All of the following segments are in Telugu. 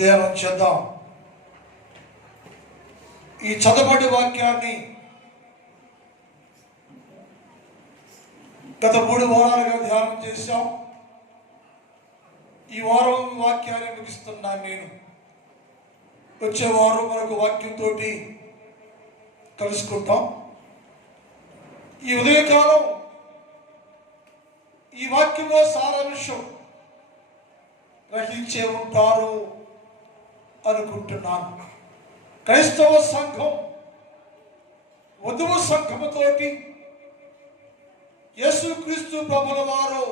ధ్యానం చేద్దాం. ఈ చదవబడి వాక్యాన్ని గత 3 వారాలుగా ధ్యానం చేశాం. ఈ వారం వాక్యాన్ని ముగిస్తున్నాను. నేను వచ్చే వారం మనకు వాక్యంతో కలుసుకుంటాం. ఈ ఉదయకాలం ఈ వాక్యంలో సారాంశం గ్రహించే ఉంటారు అనుకుంటున్నాను. క్రైస్తవ సంఘం వధువు సంఘముతోటి యేసుక్రీస్తు ప్రభుల వారు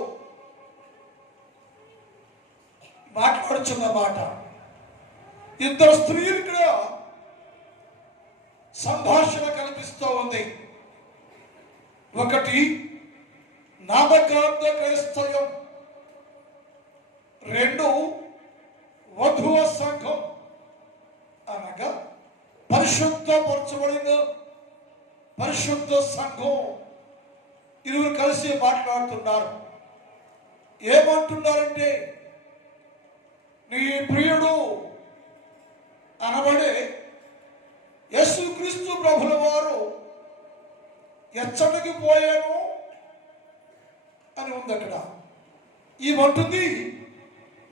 మాట్లాడుచున్న మాట, ఇద్దరు స్త్రీలు కూడా సంభాషణ కనిపిస్తూ ఉంది. ఒకటి నామకార్థ క్రైస్తవం, 2 వధువ సంఘం అనగా పరిశుద్ధపరచబడిన పరిశుద్ధ సంఘం. ఇరువురు కలిసి మాట్లాడుతున్నారు. ఏమంటున్నారంటే, నీ ప్రియుడు అనబడే యేసుక్రీస్తు ప్రభుల వారు ఎచ్చటికి పోయాను అని ఉంది అక్కడ. ఈమంటుంది,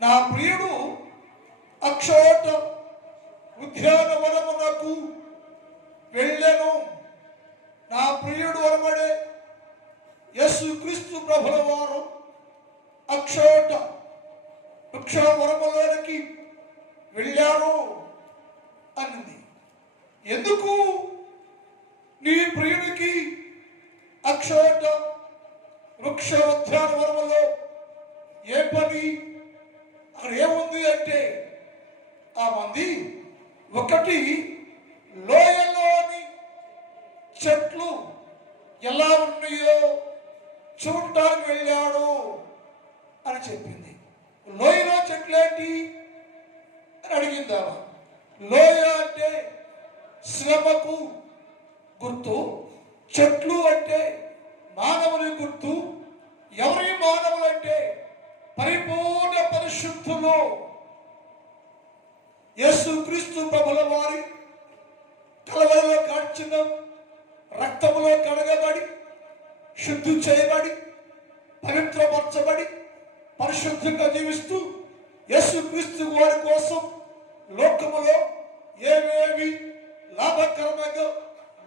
నా ప్రియుడు అక్షోట ఉద్యానవనమునకు వెళ్ళాను. నా ప్రియుడు అనబడే యేసుక్రీస్తు ప్రభుల వారు అక్షోట వృక్షవనములోనికి వెళ్ళారు అన్నది. ఎందుకు నీ ప్రియుడికి అక్షోట వృక్ష ఉద్యానవనములో ఏ పని? అక్కడ ఏముంది అంటే, ఆ మంది ఒకటి లోయలోని చెట్లు ఎలా ఉన్నాయో చూడటానికి వెళ్ళాడు అని చెప్పింది. లోయలో చెట్లు ఏంటి అని అడిగింది ఆమె. లోయ అంటే శ్రమకు గుర్తు, చెట్లు అంటే మానవుని గుర్తు. ఎవరి మానవులు అంటే పరిపూర్ణ పరిశుద్ధులు. యేసుక్రీస్తు ప్రభుల వారి కలవరలో కాచిన రక్తములో కడగబడి, శుద్ధి చేయబడి, పవిత్రపరచబడి, పరిశుద్ధంగా జీవిస్తూ యేసుక్రీస్తు వారి కోసం లోకములో ఏవేవి లాభకరంగా,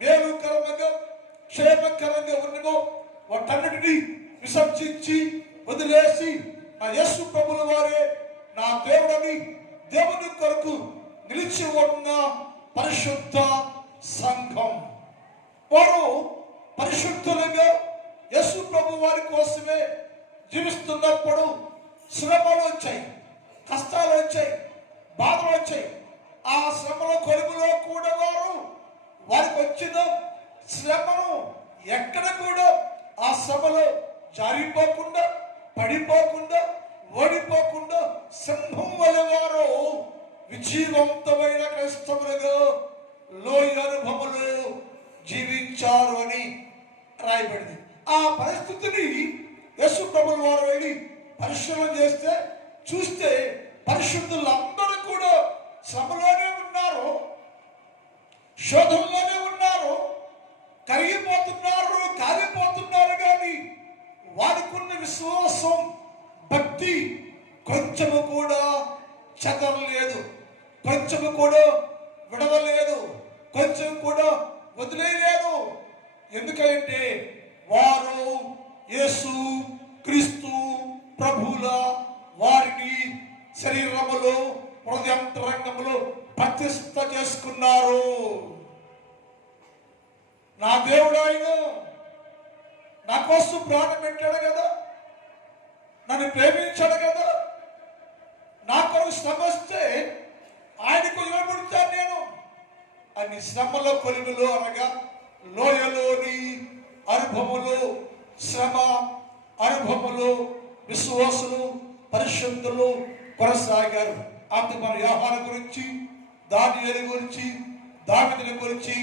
మేలుకరంగా, క్షేమకరంగా ఉన్నదో వాటన్నిటినీ విసర్జించి వదిలేసి ఆ యేసు ప్రభుల వారే నా దేవుడని దేవుని కొరకు నిలిచి ఉన్న పరిశుద్ధ సంఘం. వారు పరిశుద్ధులుగా యేసు ప్రభు వారి కోసమే జీవిస్తున్నప్పుడు శ్రమలు వచ్చాయి, కష్టాలు వచ్చాయి, బాధలు వచ్చాయి. ఆ శ్రమల కొలుగులో కూడా వారికి వచ్చిన శ్రమను ఎక్కడ కూడా ఆ శ్రమలో జారిపోకుండా, పడిపోకుండా, ఓడిపోకుండా సింహం వలె వారు విజయవంతమైన క్రైస్తవులుగా లోయ అనుభవములు జీవించారు అని రాయబడింది. ఆ పరిస్థితిని యేసు ప్రభుల వారు వెళ్ళి పరిశీలన చేస్తే చూస్తే పరిశుద్ధులందరూ కూడా శ్రమలోనే ఉన్నారు, శోధనలోనే ఉన్నారు, కరిగిపోతున్నారు, కాలిపోతున్నారు. కానీ వారికున్న విశ్వాసం, భక్తి కొంచెము కూడా చెదరలేదు, కొంచెము కూడా విడవలేదు, కొంచెం కూడా వదిలేయలేదు. ఎందుకంటే వారు యేసు క్రీస్తు ప్రభుల వారిని శరీరములో, హృదయాంతరంగములో ప్రతిష్ఠ చేసుకున్నారు. నా దేవుడు ఆయన నా కోసం ప్రాణం పెట్టాడు కదా, నన్ను ప్రేమించాడు కదా, నా కొరకు శ్రమ వస్తే ఆయనకు ఇవ్వబడతాను నేను అని శ్రమల కొలువులో అనగా లోయలోని అనుభవములు, శ్రమ అనుభవములు విశ్వాసులు, పరిశుద్ధులు కొనసాగారు. అందుకు మన యోహాను గురించి, దానియేలు గురించి, దావీదు గురించి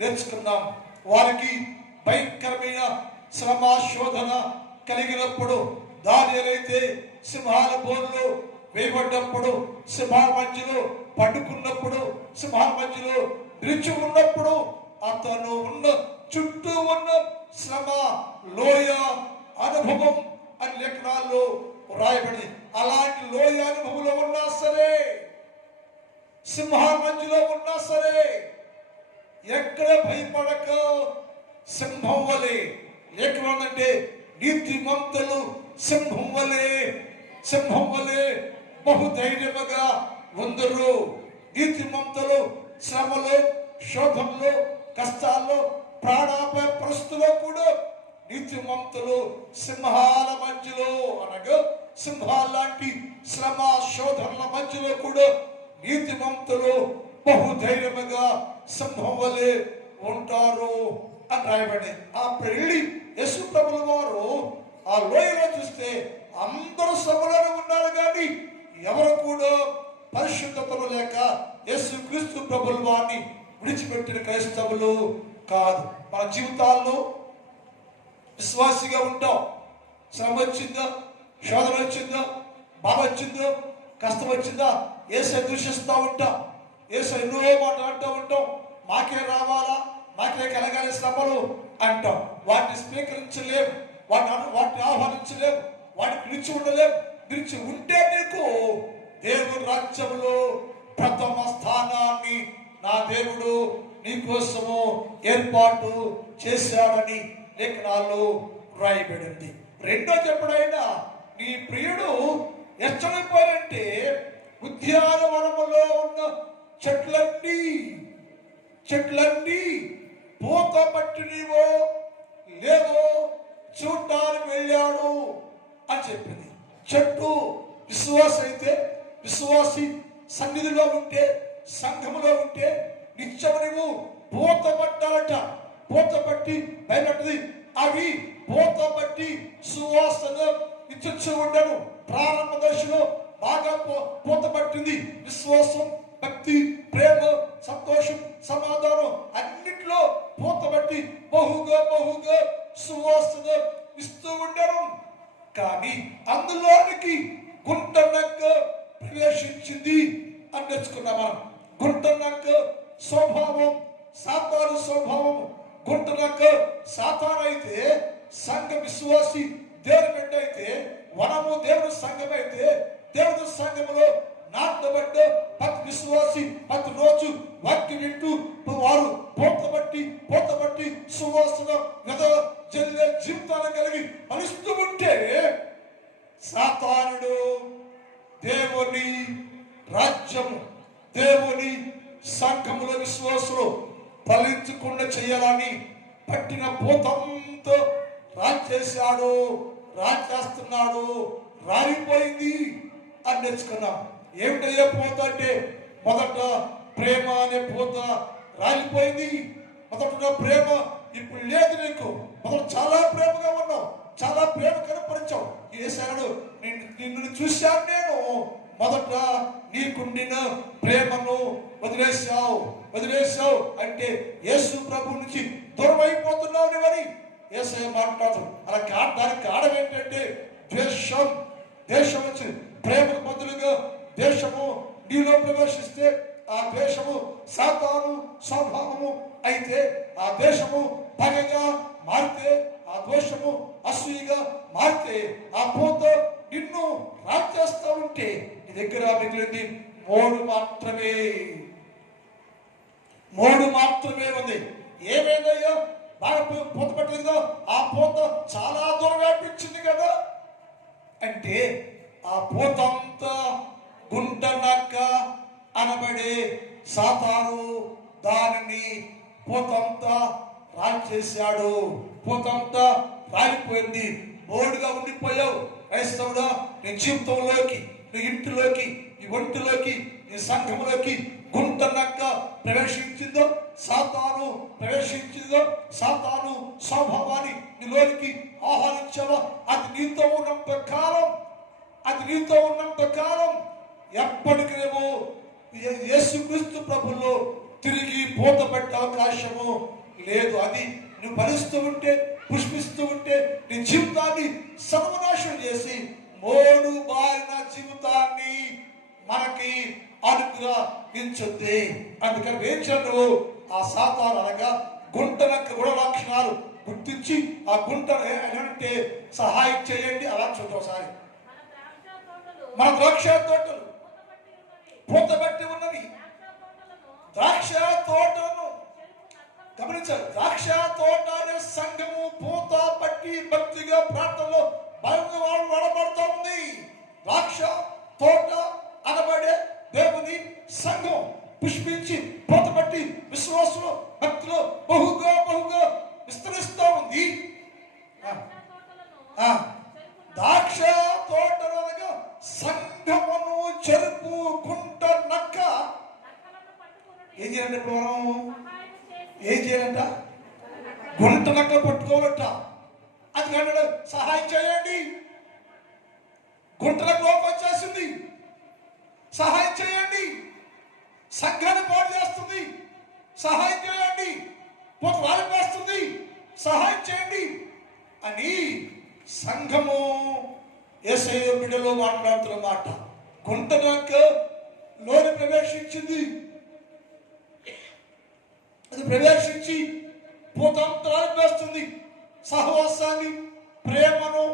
నేర్చుకున్నాం. వారికి భయంకరమైన శ్రమ శోధన కలిగినప్పుడు దానియేలైతే సింహాల బోన్లో వేయబడ్డప్పుడు, సింహాల మధ్యలో పడుకున్నప్పుడు, సింహాల మధ్యలో నిలిచి ఉన్నప్పుడు అతను ఉన్న చుట్టూ ఉన్న శ్రమ, లోయ అనుభవం అని లేఖనాల్లో రాయబడింది. అలాంటి లోయ అనుభవంలో ఉన్నా సరే, సింహాల మధ్యలో ఉన్నా సరే ఎక్కడ భయపడక సింహం వలె, లేఖనంటే నీతిమంతులు సింహం వలె బహుధైర్యముగా ఉందరు. నీతిమంతులు శ్రమలో, శోధంలో, కష్టాల్లో, ప్రాణాపాయ పరిస్థితుల్లో కూడా నీతిమంతులు సింహాల మధ్యలో, అనగా సింహాల లాంటి శ్రమ శోధనల మధ్యలో కూడా నీతిమంతులు బహుధైర్యముగా సింహం వలె ఉంటారు అని రాయబడి. ఆ పెళ్లి యేసు ప్రభుల వారు ఆ లోయలో చూస్తే అందరూ శ్రమలోనే ఉన్నారు, కానీ ఎవరు కూడా పరిశుద్ధతలు లేక యేసు క్రీస్తు ప్రభుల వారిని విడిచిపెట్టిన క్రైస్తవులు కాదు. మన జీవితాల్లో విశ్వాసిగా ఉంటాం. శ్రమ వచ్చిందా, శోధన వచ్చిందా, బాధ వచ్చిందో, కష్టం వచ్చిందా, యేసు దూషిస్తూ ఉంటాం. యేసు ఎన్నో మాటలు అంటూ ఉంటాం. మాకే రావాలా, మాకే కలగాలి శ్రమలు అంటాం. వాటిని స్వీకరించలేము, వాటిని ఆహ్వానించలేము, వాటిని పిలిచి ఉండలేము. పిలిచి ఉంటే నీకు దేవుని రాజ్యంలో ప్రథమ స్థానాన్ని నా దేవుడు నీకోసము ఏర్పాటు చేశాడని లేఖనాల్లో రాయబడింది. రెండో ఎప్పుడైనా నీ ప్రియుడు ఎచ్చమైపోయారంటే ఉద్యానవనములో ఉన్న చెట్లన్నీ పూత పట్టినవో లేవో చూడటానికి వెళ్ళాడు అని చెప్పింది. చెట్టు విశ్వాసి సన్నిధిలో ఉంటే, సంఘములో ఉంటే నిత్యము నువ్వు పూత పట్టాలట. పూత పట్టి బయలుది. అవి పూత పట్టి సువాసన ఇచ్చు ఉండను. ప్రారంభ దశలో బాగా పూత పట్టింది. విశ్వాసం, భక్తి, ప్రేమ, సంతోషం, సమాధానం అన్నిట్లో పూత పట్టి బహుగా సువాసన ఇస్తూ ఉండను. కానీ అందులోనికి గుంట నక్క ప్రవేశించింది అని నేర్చుకున్నాం మనం. గుంట నక్క స్వభావం సాతాను స్వభావం. గుంట నక్క సాతాను అయితే, సంఘ విశ్వాసి దేవుని బిడ్డ అయితే, వనము దేవుని సంఘం అయితే, దేవుని సంఘములో నాటబడ్డ ప్రతి విశ్వాసి ప్రతి రోజు వాక్యం వింటూ వారు పూత బట్టి సువాసన జల్లే జీవితాలు కలిగి మలుస్తూ ఉంటే సాతానుడు దేవుని రాజ్యము, దేవుని సంఘములో విశ్వాసులు ఫలించకుండా చేయాలని పట్టిన పూతంతో రాజేస్తున్నాడు, రాలిపోయింది అని నేర్చుకున్నాం. ఏమిటయ్యే పూత అంటే, మొదట ప్రేమ అనే పూత రాలిపోయింది. మొదట ప్రేమ ఇప్పుడు లేదు నీకు. మొదట చాలా ప్రేమగా ఉన్నావు, చాలా ప్రేమ కనపరిచావు. ఏసాడు నిన్ను చూశాను నేను. మొదట నీకుండిన ప్రేమను వదిలేసావు అంటే యేసు ప్రభు నుంచి దూరం అయిపోతున్నావు నీవని యేసయ్య మాట్లాడు. అలా దానికి కారణం ఏంటంటే దేశం వచ్చి ప్రేమకు బదులుగా దేశము నీలో ప్రవేశిస్తే ఆ దేశము సాతాను స్వభావము అయితే, ఆ దేశము పగగా మారితే, ఆ దోషము అసూయగా మారితే, ఆ పూత నిన్ను రాజేస్తా ఉంటే నీ దగ్గర మిగిలింది మూడు మాత్రమే ఉంది. ఏమైందయ్యో బాగా పూత పట్టిందో, ఆ పూత చాలా దూరం వ్యాపించింది కదా అంటే, ఆ పూత అంతా గుంట నక్క అనబడే సాతాను దానిని పూతంతా రాల్చేశాడు. పూతంతా రాలిపోయింది. బోర్డుగా ఉండిపోయావు క్రైస్తవుడా. నీ జీవితంలోకి, నీ ఇంటిలోకి, నీ ఒంటిలోకి, నీ సంఘంలోకి గుంట నక్క ప్రవేశించిందో, సాతాను స్వభావాన్ని నీలోనికి ఆహ్వానించావో, అది నీతో ఉన్నంత కాలం ఎప్పటికేమో యేసుక్రీస్తు ప్రభులో తిరిగి పూత పెట్టే అవకాశము లేదు. అది నువ్వు ఫలిస్తూ ఉంటే, పుష్పిస్తూ ఉంటే, నీ జీవితాన్ని సర్వనాశనం చేసి మోడు బారిన జీవితాన్ని మనకి అనుగ్రహించుద్ది. అందుకని వేచను ఆ సాతాను అనగా గుంటనక్క కూడా లక్షణాలు గుర్తించి ఆ గుంట అంటే సహాయం చేయండి. అలా చూద్దాం ఒకసారి. మన ద్రాక్ష తోటలు పూతబట్టి ఉన్నవి. ద్రాక్ష తోటను గమనించారు. ద్రాక్ష తోట అనే సంఘము పూత పట్టి భక్తిగా ప్రార్థనలో బలంగా వాడబడుతూ ఉంది. ద్రాక్ష తోట అనబడే దేవుని సంఘం పుష్పించి పూత పట్టి విశ్వాసంలో భక్తిలో బహుగా విస్తరిస్తూ ఉంది. ద్రాక్ష తోటలు అనగా సంఘమును చెరుపుకుంట నక్క ఏం చేయాలంటే ఇప్పుడు మనం ఏం చేయాలంట? గుంట నక్క పట్టుకోవాలంట. అది కన్నా సహాయం చేయండి. గుంటలకు లోపం వచ్చేసింది, సహాయం చేయండి. సంఘాన్ని పాడు చేస్తుంది, సహాయం చేయండి. పోత వాలిపేస్తుంది, సహాయం చేయండి అని సంఘము యేసయ్య బిడ్డలో మాట్లాడుతున్న మాట. గుంట నక్క లోని ప్రవేశించింది. అది ప్రవేశించి పూతంతా వాలిపేస్తుంది. సహవాసాన్ని, ప్రేమను,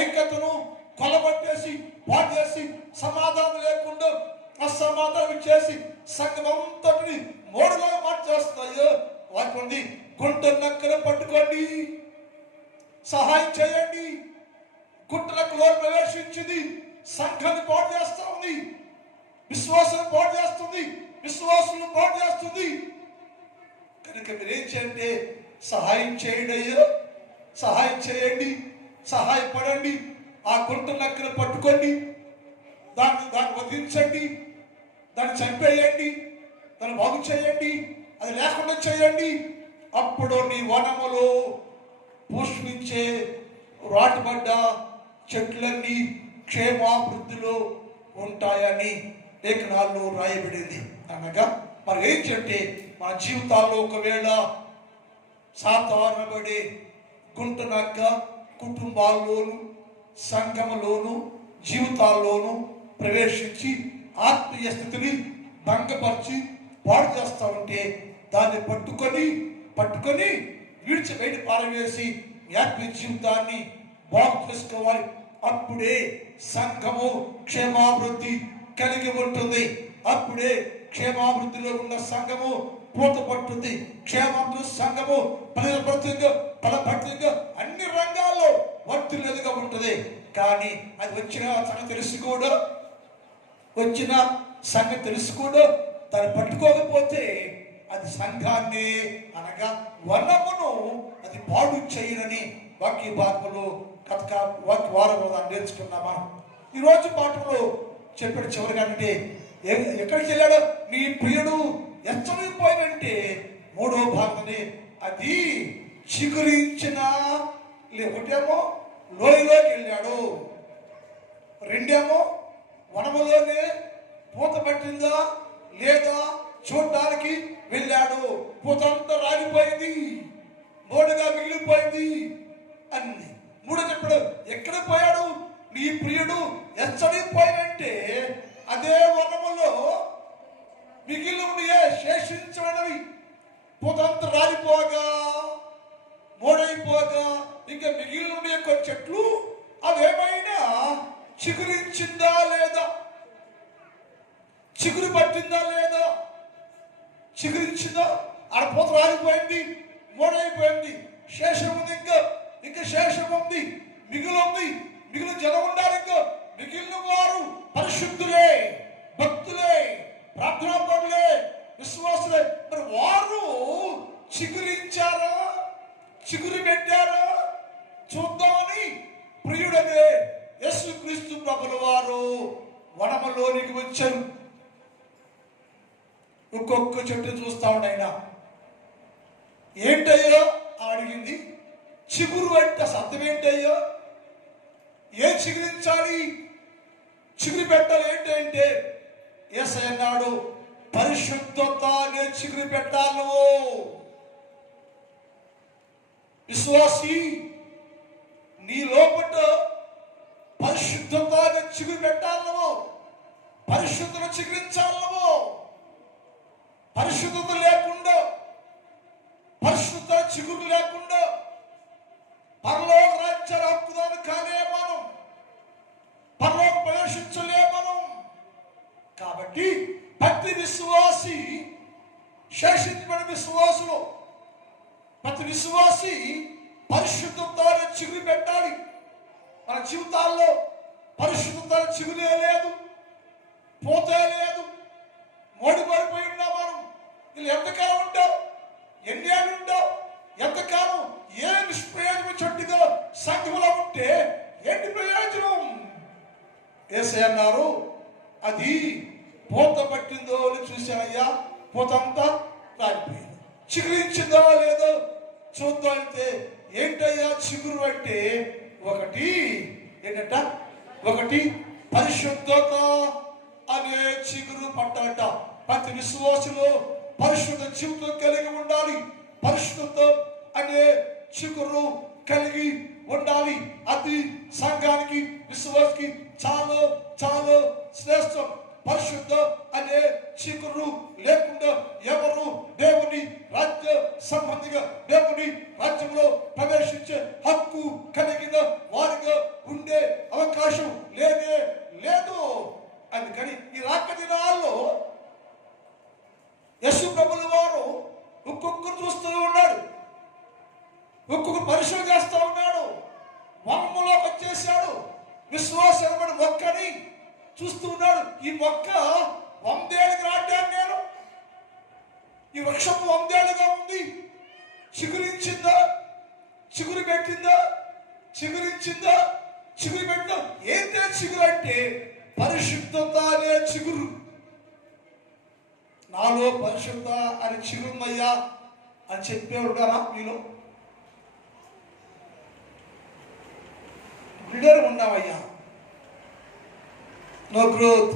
ఐక్యతను కొలబట్టేసి పాడు చేసి సమాధానం లేకుండా అసమాధానం చేసి సంఘం అంతటిని మోడుగా మార్చేస్తాయో వాటి గుంట నక్కన పట్టుకోండి, సహాయం చేయండి. గుంటలకు లోటు ప్రవేశించింది, సంఘాన్ని పాడు చేస్తూ ఉంది, విశ్వాసాన్ని పాడు చేస్తుంది, విశ్వాసులను పాడు చేస్తుంది. కనుక మీరేం చేయండి? సహాయం చేయండి అయ్యో, సహాయం చేయండి, సహాయపడండి. ఆ గుంట నక్కను పట్టుకోండి, దాన్ని వదిలించండి, దాన్ని చంపేయండి, దాన్ని బాగు చేయండి, అది లేకుండా చేయండి. అప్పుడు నీ వనములో పుష్పించే రాటుబడ్డ చెట్లన్నీ క్షేమాభివృద్ధిలో ఉంటాయని లేఖనాల్లో రాయబడింది. అనగా మరి ఏంటంటే మన జీవితాల్లో ఒకవేళ సాధారణపడే గుంట నక్క కుటుంబాల్లోను సంఘములోను జీవితాల్లోనూ ప్రవేశించి ఆత్మీయ స్థితిని భంగపరిచి పాడు చేస్తా ఉంటే దాన్ని పట్టుకొని బయట పారవేసి ఆత్మీయ జీవితాన్ని బాగు చేసుకోవాలి. అప్పుడే సంఘము క్షేమాభివృద్ధి కలిగి ఉంటుంది. అప్పుడే క్షేమాభివృద్ధిలో ఉన్న సంఘము పూత పట్టుద్ది. క్షేమాభివృద్ధి సంఘము ఫలభర్తంగా అన్ని రంగాల్లో వర్తిల్లేదుగా ఉంటుంది. కానీ అది వచ్చిన సంగతి తెలుసు కూడా దాన్ని పట్టుకోకపోతే అది సంఘాన్ని అనగా వనమును అది పాడు చేయనని వాక్య భాగంలో వాక్య వారంలో దాన్ని నేర్చుకున్నాం. మనం ఈరోజు పాఠంలో చెప్పాడు చివరిగా అంటే ఎక్కడికి వెళ్ళాడు? నీ ప్రియుడు ఎచ్చమైపోయినంటే 3వ భాగంలో అది చిగురించిన ఒకటేమో లోయలోకి వెళ్ళాడు, రెండేమో వనములోనే పూత పట్టిందా లేదా చూడడానికి వెళ్ళాడు. పూత అంతా రాలిపోయింది, మోడుగా మిగిలిపోయింది అన్ని. 3 చెప్పాడు ఎక్కడ పోయాడు? నీ ప్రియుడు ఎచ్చడిపోయినంటే అదే వనములో మిగిలి శేషించబడినవి పూతంతా రాలిపోగా మోడైపోగా ఇంకా మిగిలిన కొన్ని చెట్లు అవేమైనా చిగురించిందా లేదా, చిగురు పట్టిందా లేదా, చిగురించిందా? ఆడ పూత రాలిపోయింది, మోడైపోయింది, శేషం ఉంది, ఇంకా శేషం ఉంది, మిగిలిన జనం ఉండాలి. ఇంకా మిగిలిన వారు పరిశుద్ధులే, భక్తులే, ప్రార్థనాపరులే, విశ్వాసులే. మరి వారు చిగురించారా, చిగురు పెట్టారా చూద్దామని ప్రియుడనే యేసుక్రీస్తు ప్రభుల వారు వనములోనికి వచ్చారు. ఒక్కొక్క చెట్టు చూస్తా ఉన్నాయన. ఏంటయ్యో అడిగింది. చిగురు అంటే శబ్దం ఏంటయ్యో, ఏం చిగురించాలి, చిగురు పెట్టాలి ఏంటంటే యేసయ్య అన్నాడు పరిశుద్ధతనే చిగురు పెట్టాలి. విశ్వాసి నీ లోపట పరిశుద్ధత చిగురు పెట్టాలనో, పరిశుద్ధత చిగురించాలనో. పరిశుద్ధత లేకుండా, పరిశుద్ధ చిగురు లేకుండా పరలోక రాజ్య హక్కుదారు కాలే మనం, పరలోక ప్రవేశించలే మనం. కాబట్టి ప్రతి విశ్వాసి, శేషించబడిన విశ్వాసులు, ప్రతి విశ్వాసి పరిశుద్ధత చిగురు పెట్టాలి. మన జీవితాల్లో పరిశుద్ధత చిగురే లేదు, పోతే లేదు. మోడిపడిపోయి ఉన్నాం మనం. వీళ్ళు ఎంతకాలం ఉంటావు, ఎన్ని ఏళ్ళు ఉంటావు, ఎంతకాలం ఏ నిష్ప్రయోజనం చెట్టుగా సంఘంలో ఉంటే ఏంటి ప్రయోజనం? యేసయ్య అన్నారు, అది పూత పట్టిందో చూశానయ్యా, పూత అంతా రాలిపోయింది. చిగురించిందో లేదో చూద్దాం అంటే ఏంటయ్యా చిగురు అంటే? ఒకటి ఏంటంట, ఒకటి పరిశుద్ధత అనే చిగురు పట్టాలట. ప్రతి విశ్వాసంలో పరిశుద్ధ జీవితం కలిగి ఉండాలి. పరిశుద్ధత అనే చిగురు కలిగి ఉండాలి. అది సంఘానికి, విశ్వాసకి చాలా చాలా శ్రేష్టం. పరిశుద్ధ అనే చిగురు లేకుండా ఎవరు దేవుని రాజ్య సంబంధిగా, దేవుని రాజ్యంలో ప్రవేశించే హక్కు కలిగిన వారిగా ఉండే అవకాశం లేనే లేదు. అందుకని ఈ రాక దినాల్లో యేసు ప్రభుల వారు ఒక్కొక్కరు చూస్తూ ఉన్నాడు, ఒక్కొక్కరు పరిశోధన చేస్తూ ఉన్నాడు. వనములోకి వచ్చేసాడు. విశ్వాసమైన మొక్కని చూస్తూ ఉన్నాడు. ఈ మొక్క 100 ఏళ్ళకి నాటాను నేను, ఈ వృక్షం 100 ఏళ్ళుగా ఉంది. చిగురించిందా, చిగురు పెట్టిందా, చిగురించిందా, చిగురు పెట్టిందా? ఏంటే చిగురు అంటే పరిశుద్ధత అనే చిగురు. నాలో పరిశుద్ధ అని చిగురుమయ్యా అని చెప్పేవాడు కదా మీలో? బిడర్ ఉన్నావయ్యా, నో గ్రోత్,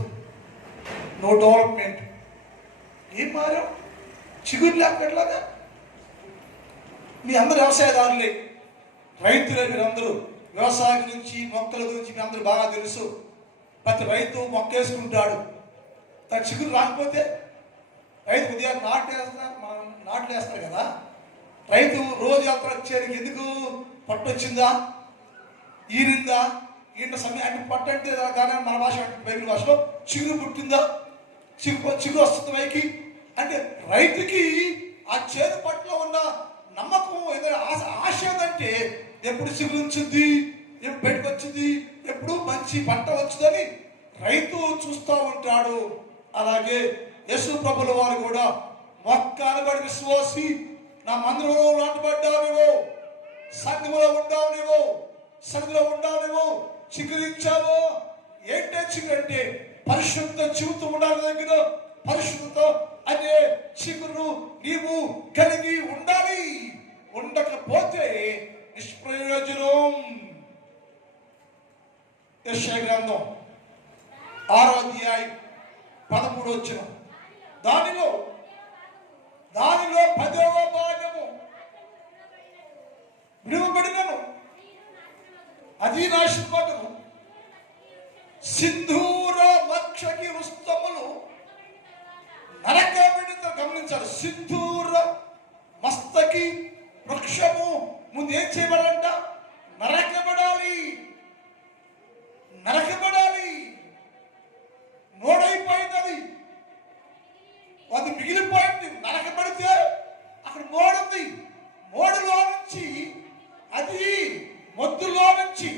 నో డెవలప్మెంట్. ఏం మారాం? చిగురు లేకట్లాగా. మీ అందరూ వ్యవసాయదారులే, రైతులే. మీరందరూ వ్యవసాయం గురించి, మొక్కల గురించి మీ అందరూ బాగా తెలుసు. ప్రతి రైతు మొక్క వేసుకుంటాడు. తన చిగురు రాకపోతే రైతు ఉదయాన్ని నాట్లు వేస్తారు కదా. రైతు రోజు వెళ్తాడు చేరికి. ఎందుకు? పట్టు వచ్చిందా, ఈరిందా, ఈంట సమయం అంటే పట్టు అంటే దాని మన భాష, బైబిల్ భాషలో చిగురు పుట్టిందా, చిగురు వస్తుంది పైకి అంటే రైతుకి ఆ చేను పట్ల ఉన్న నమ్మకం, ఏదైనా ఆశ ఏదంటే ఎప్పుడు చిగురించింది, ఎప్పుడు బయటకు వచ్చింది, ఎప్పుడు మంచి పంట వచ్చిందని రైతు చూస్తూ ఉంటాడు. అలాగే యేసు ప్రభుల వారు కూడా మొక్క అనబడి విశ్వాసి, నా మందిరంలో నాటబడ్డావేమో, సంఘంలో ఉండావేమో, సంఘంలో ఉండావేమో, చిగురించావో. ఏంటే చిగురు అంటే పరిశుద్ధ జీవితం ఉండాలి. దగ్గర పరిశుద్ధత అనే చిగురు నీవు కలిగి ఉండాలి. ఉండకపోతే నిష్ప్రయోజనం. యెషయా గ్రంథం 6వ అధ్యాయం 13వ వచనం. దానిలో 10వ భాగము విడువబడినను, అది నాశనమగును. సింధూర మక్షకి వృస్తములు నరకబడిన. గమనించాలి, సింధూర మస్తకి వృక్షము ముందు ఏం చేయబడాలంట? నరకబడాలి, నరకబడాలి. మోడైపోయింది, అది మిగిలిపోయింది. నరకబడితే అక్కడ మోడుంది. మోడులో నుంచి, అది మొద్దులో నుంచి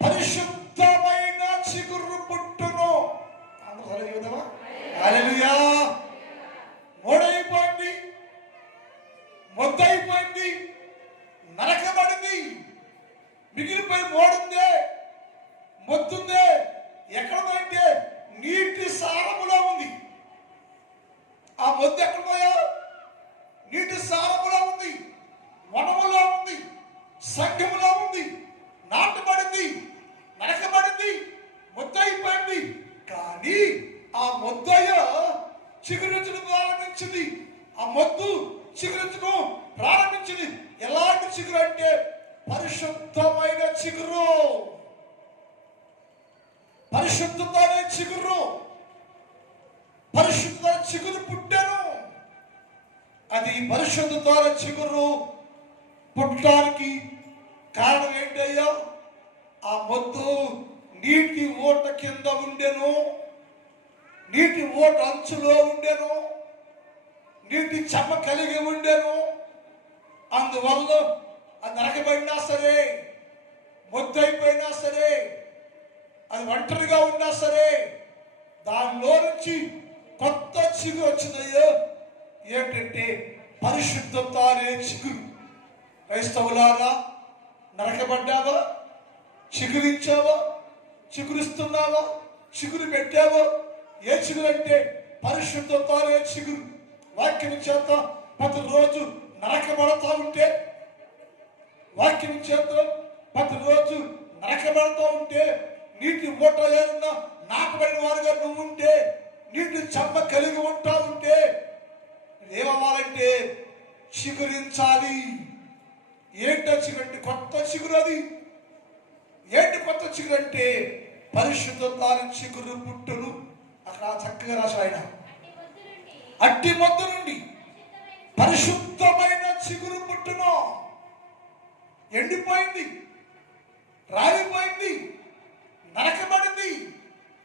పరిశుద్ధమైన చిగురు పుట్టును. హల్లెలూయా. మోడైపోయింది, మొద్దైపోయింది, నరకబడింది. మిగిలిపోయి మోడుందే, మొద్దుందే. ఎక్కడుందంటే నీటి సారములో ఉంది. ఆ మొద్దు ఎక్కడ పోయా? నీటి సారములో ఉంది, వనములో ఉంది, సంఘములో ఉంది. నాటబడింది, నరకబడింది, మొద్దైపోయింది. కానీ ఆ మొద్దయ్య చిగురించడం ప్రారంభించింది. ఆ మొద్దు చిగురించడం ప్రారంభించింది. ఎలాంటి చిగురు అంటే పరిశుద్ధమైన చిగురు. పరిశుద్ధత అనే చిగురు, పరిశుద్ధత చిగురు పుట్టాను. అది పరిశుద్ధత అనే చిగురు పుట్టడానికి కారణం ఏంటయ్యా? ఆ మొద్దు నీటి ఓట కింద ఉండెను, నీటి ఓట అంచులో ఉండెను, నీటి చెమ్మ కలిగి ఉండెను. అందువల్ల అది నరకబడినా సరే, మొద్దైపోయినా సరే, అది ఒంటరిగా ఉన్నా సరే, దానిలో నుంచి కొత్త చిగురు వచ్చిందయ్యో. ఏంటంటే పరిశుద్ధత అనే చిగురు. క్రైస్తవులారా, నరకబడ్డావా? చిగురించావా? చిగురిస్తున్నావా? చిగురు పెట్టావా? ఏ చిగురు అంటే పరిశుద్ధత అనే చిగురు. వాక్యం చేత ప్రతిరోజు నరకబడతా ఉంటే, వాక్యం చేత ప్రతిరోజు నరకబడతా ఉంటే, నీటి ఓట ఏదన్నా నాటబడిన వారుగా నువ్వు ఉంటే, నీటి చెమ్మ కలిగి ఉంటా ఉంటే, ఏమవ్వాలంటే చిగురించాలి. ఏంటో చిగురు అంటే కొత్త చిగురు. అది ఏంటి కొత్త చిగురు అంటే పరిశుద్ధత చిగురు పుట్టును. అక్కడ చక్కగా రాశాడు ఆయన. అట్టి మొద్దు నుండి పరిశుద్ధమైన చిగురు పుట్టును. ఎండిపోయింది, రాలిపోయింది, నరకబడింది,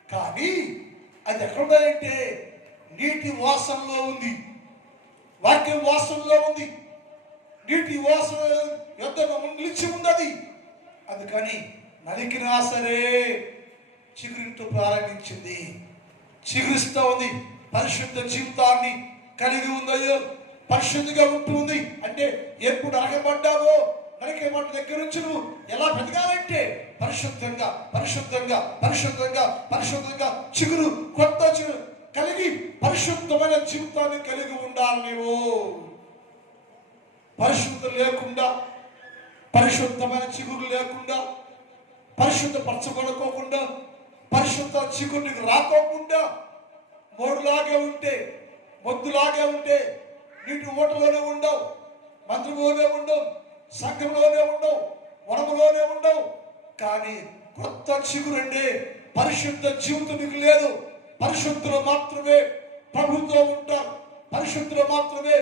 కానీ అది ఎక్కడుందంటే నీటి వాసనలో ఉంది, వాక్యం వాసనలో ఉంది, నీటి వాసన యొద్ద నిలిచి ఉంది. అందుకని నరికినా సరే చిగురింటూ ప్రారంభించింది, చిగురిస్తూ ఉంది, పరిశుద్ధ జీవితాన్ని కలిగి ఉందయ్యో. పరిశుద్ధిగా ఉంటుంది అంటే ఎప్పుడు నరకబడ్డావో, నరకబడ్డ దగ్గర నుంచి నువ్వు ఎలా బ్రతకాలంటే పరిశుద్ధంగా పరిశుద్ధంగా పరిశుద్ధంగా పరిశుద్ధంగా చిగురు, కొత్త చిగురు కలిగి పరిశుద్ధమైన జీవితాన్ని కలిగి ఉండాలి. నీవు పరిశుద్ధం లేకుండా, పరిశుద్ధమైన చిగురు లేకుండా, పరిశుద్ధపరచబడుకోకుండా, పరిశుద్ధ చిగురు నీకు రాకోకుండా మోడులాగే ఉంటే, మొద్దులాగే ఉంటే, నీటి ఓటలోనే ఉండవు, మందిరంలోనే ఉండవు, సంఘంలోనే ఉండవు, వనములోనే ఉండవు. కానీ కొత్త చిగురు అంటే పరిశుద్ధ జీవితం నీకు లేదు. పరిశుద్ధులు మాత్రమే ప్రభుత్వం ఉంటారు, పరిశుద్ధులు మాత్రమే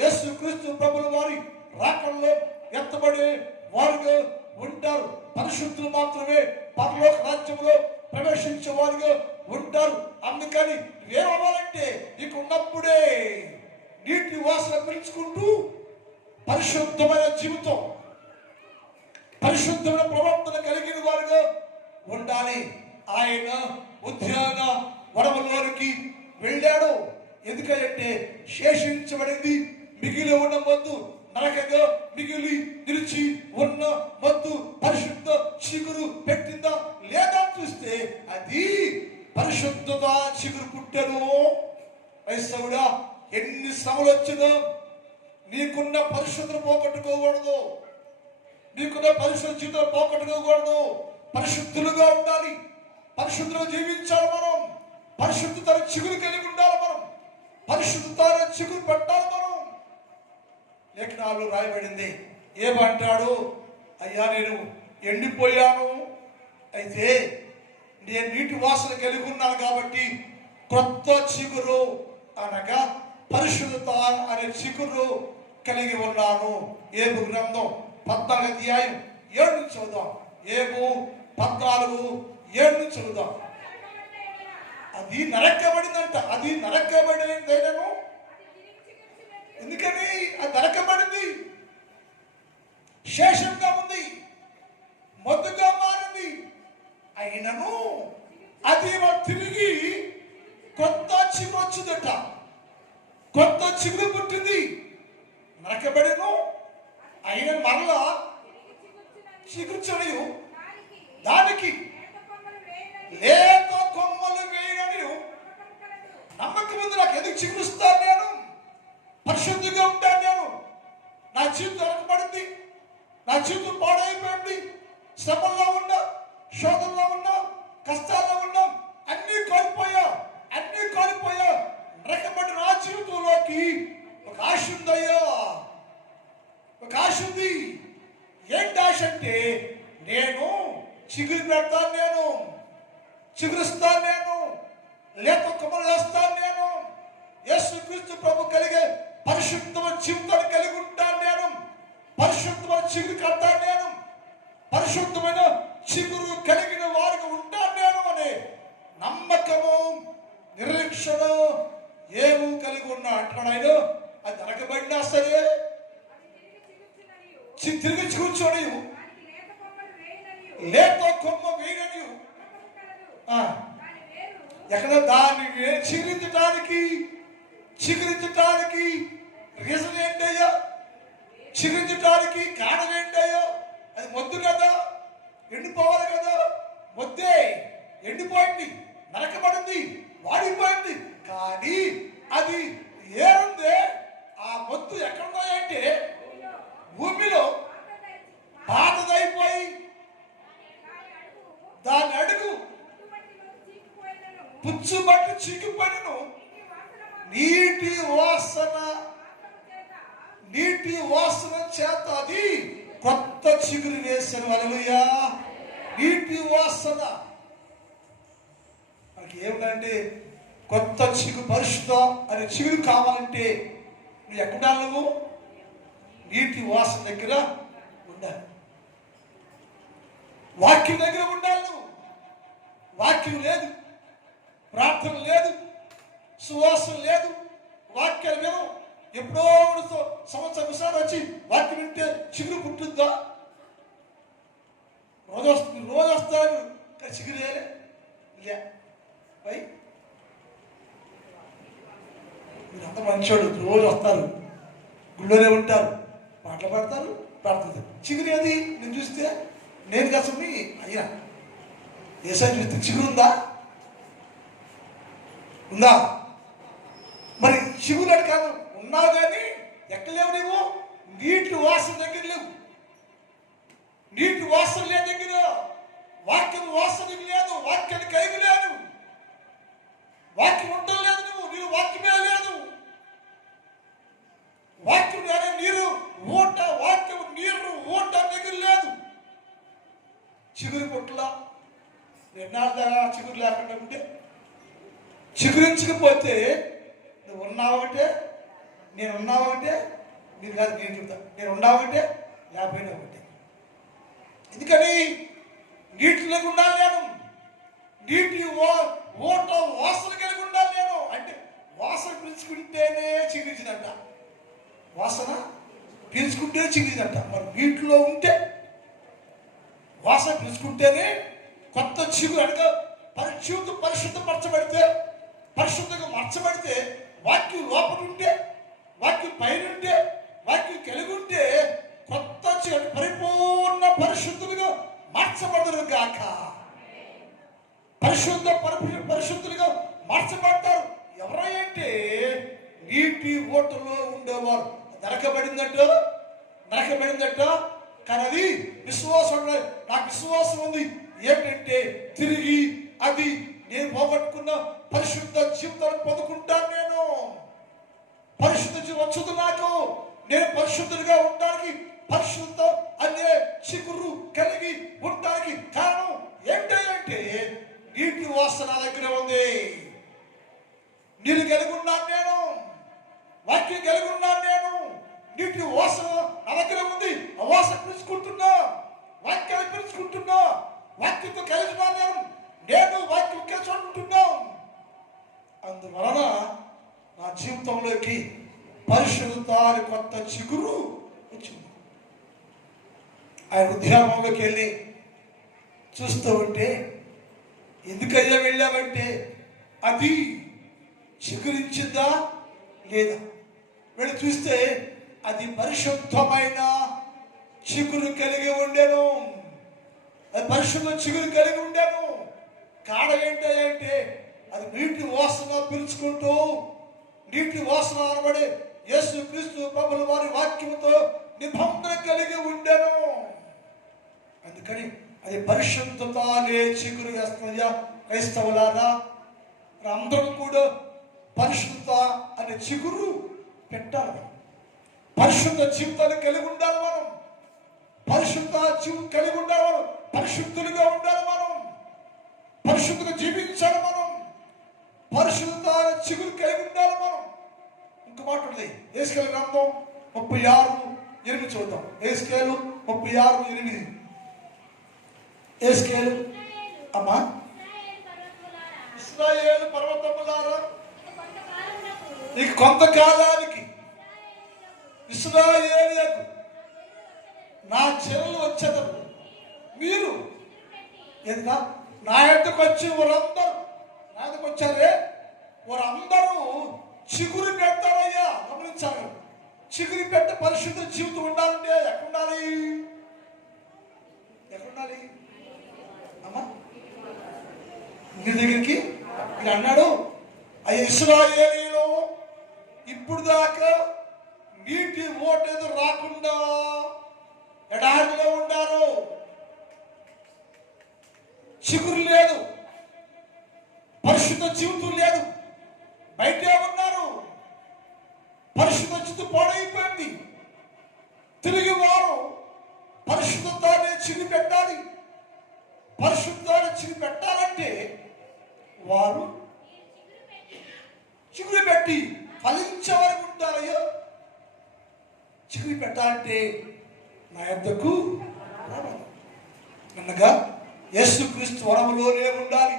యేసు క్రీస్తు ప్రభుల వారి రాకడలో ఎత్తబడే వారుగా ఉంటారు. పరిశుద్ధులు మాత్రమే పరలోక రాజ్యంలో ప్రవేశించే వారుగా ఉంటారు. అందుకని ఏమవ్వాలంటే ఇక ఉన్నప్పుడే నీటి వాసన పిలుచుకుంటూ పరిశుద్ధమైన జీవితం, పరిశుద్ధమైన ప్రవర్తన కలిగిన వారుగా ఉండాలి. ఆయన ఉద్యాన వనములోనికి వెళ్ళాడు. ఎందుకంటే శేషించబడింది మిగిలి ఉన్న మొద్దు, నరకగా మిగిలి నిలిచి ఉన్న మొద్దు పరిశుద్ధ చిగురు పెట్టిందా లేదా చూస్తే అది పరిశుద్ధత చిగురు పుట్టెను. క్రైస్తవుడా, ఎన్ని శ్రమలు వచ్చినా నీకున్న పరిశుద్ధత పోగొట్టుకోకూడదు, నీకున్న పరిశుద్ధ జీవితం పోగొట్టుకోకూడదు. పరిశుద్ధులుగా ఉండాలి, పరిశుద్ధులు జీవించాలి. మనం పరిశుద్ధత చిగురు కలిగి ఉండాలి, మనం పరిశుద్ధత చిగురు పెట్టాలి. మనం లేఖనాల్లో రాయబడింది. ఏమంటాడు? అయ్యా, నేను ఎండిపోయాను, అయితే నేను నీటి వాసన కలిగి ఉన్నాను కాబట్టి కొత్త చిగురు అనగా పరిశుద్ధత అనే చిగురు కలిగి ఉన్నాను. ఏబు గ్రంథం 14 అధ్యాయం 7 నుంచి చదువుదాం. ఏబు 14:7 నుంచి చదువుదాం. అది నరకబడిందంట, అది నరకబడినదైనను. ఎందుకని అది నరకబడింది, శేషంగా ఉంది, మొద్దుగా మారింది. అయినను అది తిరిగి కొత్త చిగురు వచ్చిందట, కొత్త చిగురు పుట్టింది. నరకబడిను, అయిన మరలా చిగుర్చని దానికి లేత కొమ్మలు వేయని నమ్మకం ఉంది. నాకు ఎందుకు చిగురుస్తాను? నేను పరిశుద్ధిగా ఉంటాను. నేను నా జీవితం వెనకబడింది, నా జీవితం పాడైపోయింది, శ్రమల్లో ఉన్నా, శోధనలో ఉన్నా, కష్టాల్లో ఉన్నా, అన్నీ కోల్పోయా, అన్నీ కోల్పోయా. నరకబడి నా జీవితంలోకి ఒక ఆశ ఉందయ్యా, ఒక ఆశ ఉంది. ఏంటి ఆశ అంటే నేను చిగురు పెడతాను, నేను చిగురుస్తాను నేను, లేత కొమ్మలు వేస్తాను నేను. యేసుక్రీస్తు ప్రభు కలిగే పరిశుద్ధమైన జీవితాన్ని కలిగి ఉంటాను నేను. పరిశుద్ధమైన చిగురు కడతాను నేను. పరిశుద్ధమైన చిగురు కలిగిన వారికి ఉంటాను నేను అనే నమ్మకము, నిరీక్షణ ఏమో కలిగి ఉన్నా అంటున్నాడు ఆయన. అది అనకబడినా సరే తిరిగి కూర్చొని లేత కొమ్మ వేయని ఎక్కడ దాన్ని చిగురించడానికి రీజన్ ఏంటయ్యా? చిగురించడానికి కారణం ఏంటయ్యా? అది మొద్దు కదా, ఎండిపోవాలి కదా. మొద్దే ఎండిపోయింది, నరకబడింది, వాడిపోయింది. కానీ అది ఏరుందే, ఆ మొద్దు ఎక్కడున్నాయంటే భూమిలో పాతదైపోయి దాని అడుగు పుచ్చు బట్టి చిక్కిపడిను. నీటి వాసన చేత అది కొత్త చిగురు వేసాను. హల్లెలూయా. నీటి వాసన మనకి ఏమిటంటే కొత్త చిగురు, పరిశుద్ధ అనే చిగురు కావాలంటే నువ్వు ఎక్కడుండాలి? నువ్వు నీటి వాసన దగ్గర ఉండాలి. వాక్యం దగ్గర ఉండాలి. నువ్వు వాక్యం లేదు, ప్రార్థన లేదు, సువాసన లేదు, వాక్యాలు విను. ఎప్పుడో సంవత్సరం ఒకసారి వచ్చి వాక్యం వింటే చిగురు పుట్టుద్దా? రోజు వస్తాను చిగురే పై. మీరంతా మంచోడు, రోజు వస్తారు, గుళ్ళోనే ఉంటారు, పాటలు పాడతారు, ప్రార్థన. చిగురు ఏది? నేను చూస్తే నేను కసమి అయ్యా ఏసా చూస్తే చిగురుందా? ఉందా? మరి చిగురు అని కాదు, ఉన్నావు కానీ ఎక్కడ లేవు నువ్వు? నీటి వాసన దగ్గర లేవు. నీటి వాసన లేదు దగ్గర, వాక్యం వాసన లేదు, వాక్యాన్ని కలిగి లేదు, వాక్యం ఉండడం లేదు. నువ్వు వాక్యమే లేదు. వాక్యం నీరు ఊట, వాక్యం నీరు ఊట దగ్గర లేదు. చిగురు పుట్ల ఎన్నాళ్ళ చిగురు లేకుండా ఉంటే, చిగురించకపోతే నువ్వు ఉన్నావంటే, నేను ఉన్నావంటే, మీరు కాదు నేను చెప్తా, నేను ఉన్నావంటే లేకపోయినా ఒకటే. ఎందుకని నీటిలోకి ఉండాలి నేను, నీటి ఓట వాసన కలిగి ఉండాలి నేను. అంటే వాసన పీల్చుకుంటేనే చిగురించిందంట, వాసన పీల్చుకుంటేనే చిగురించిందంట. మరి నీటిలో ఉంటే వాసన పీల్చుకుంటేనే కొత్త చిగురు. అనగా జీవితం పరిశుద్ధపరచబడితే, పరిశుద్ధంగా మార్చబడితే, వాక్యం లోపల ఉంటే, వాక్యం పైన ఉంటే, వాక్యం కలిగి ఉంటే కొత్త చిగురు పరిపూర్ణ పరిశుద్ధులుగా మార్చబడరు గాక. పరిశుద్ధులుగా మార్చబడతారు. ఎవరంటే నీటి ఓటలో ఉండేవారు. నరకబడిందట. కానీ అది విశ్వాసం. నాకు విశ్వాసం ఉంది ఏంటంటే తిరిగి అది నేను పోగొట్టుకున్న పరిశుద్ధ జీవితాన్ని పొందుకుంటాను. నేను పరిశుద్ధ జీవితం వచ్చుదు నాకు. నేను పరిశుద్ధుడిగా ఉండడానికి, పరిశుద్ధ అనే చిగురు కలిగి ఉండడానికి కారణం ఏంటంటే నీటి వాసన దగ్గర ఉంది. నీరు కలిగి ఉన్నాను నేను, వాక్యం కలిగి ఉన్నాను నేను. నీటి వాసన నా దగ్గర ఉంది. ఆ వాసన పిలుచుకుంటున్నా, వాక్యాన్ని పిలుచుకుంటున్నా, వాక్యంతో కలిగి ఉన్నాను నేను వాక్యం ఒకే చోట ఉంటున్నాం. అందువలన నా జీవితంలోకి పరిశుద్ధత అనే కొత్త చిగురు వచ్చింది. ఆయన ఉద్యానంలోకి వెళ్ళి చూస్తూ ఉంటే, ఎందుకయ్యా వెళ్ళామంటే అది చిగురించిందా లేదా వెళ్ళి చూస్తే అది పరిశుద్ధమైన చిగురు కలిగి ఉండేను. అది పరిశుద్ధ చిగురు కలిగి ఉండేను. కారణం ఏంటంటే అది నీటి వాసన పీల్చుకుంటూ, నీటి వాసన అనబడి యేసుక్రీస్తు ప్రభుల వారి వాక్యముతో నిబంధన కలిగి ఉండెను. అందుకని అది పరిశుద్ధత అనే చిగురు వేస్తుందా క్రైస్తవులారా? అందరూ కూడా పరిశుద్ధత అనే చిగురు పెట్టాలి. పరిశుద్ధ జీవితాన్ని కలిగి ఉండాలి మనం. పరిశుద్ధ జీవితం కలిగి ఉండాలి మనం. పరిశుద్ధులుగా ఉండాలి మనం. పరిశుద్ధంగా జీవించాలి మనం. పరిశుద్ధత చిగురు కలిగి ఉండాలి మనం. ఇంకో మాట ఉంది, యేసుకేలు గ్రంథం 36:8 చూద్దాం. యేసుకేలు 36:8. యేసుకేలు అమ్మా, ఇశ్రాయేలు పర్వతములారా, ఇక కొంతకాలానికి ఇశ్రాయేలీయులకు నా చెరువులు వచ్చేదారు. మీరు ఎందుక నా యొద్దకు వచ్చి వారందరూ నా యొద్దకు వచ్చారే, వారందరూ చిగురు పెడతారయ్యా. గమనించాలి, చిగురు పెట్టే పరిశుద్ధ జీవితం ఉండాలంటే ఎక్కడుండాలి? ఎక్కడుండాలి అమ్మా? నీ దగ్గరికి ఇలా అన్నాడు, ఆ ఇశ్రాయేలీయులు ఇప్పుడు దాకా నీటి ఓటేది రాకుండా ఎడారిలో ఉండారు. చిగురు లేదు, పరిశుద్ధ జీవితం లేదు, బయటే ఉన్నారు. పరిశుద్ధ జీవితం పాడైపోయింది. తిరిగి వారు పరిశుద్ధతాన్ని చిగురు పెట్టాలి. పరిశుద్ధాన్ని చిగురు పెట్టాలంటే వారు చిగురు పెట్టి ఫలించే వరకు ఉంటారయ్యో. చిగురు పెట్టాలంటే నా యొద్దకు రావాలి అనగా యేసుక్రీస్తు వరములోనే ఉండాలి.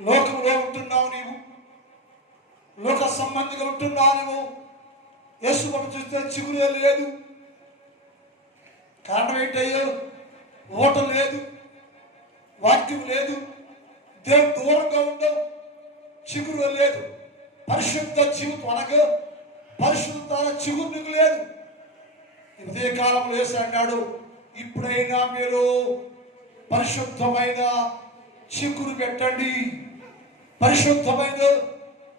లోకంలో ఉంటున్నావు నీవు, లోక సంబంధిగా ఉంటున్నావు నువ్వు. యేసు మనం చూస్తే చిగురే లేదు. కారణం ఏంటయ్యో? ఓట లేదు, వాక్యం లేదు, దేవుడు దూరంగా ఉండవు, చిగురు లేదు. పరిశుద్ధ జీవితం అనగా పరిశుద్ధ చిగురు నీకు లేదు. ఇదే కాలంలో యేసు అన్నాడు, ఇప్పుడైనా మీరు పరిశుద్ధమైన చిగురు పెట్టండి, పరిశుద్ధమైన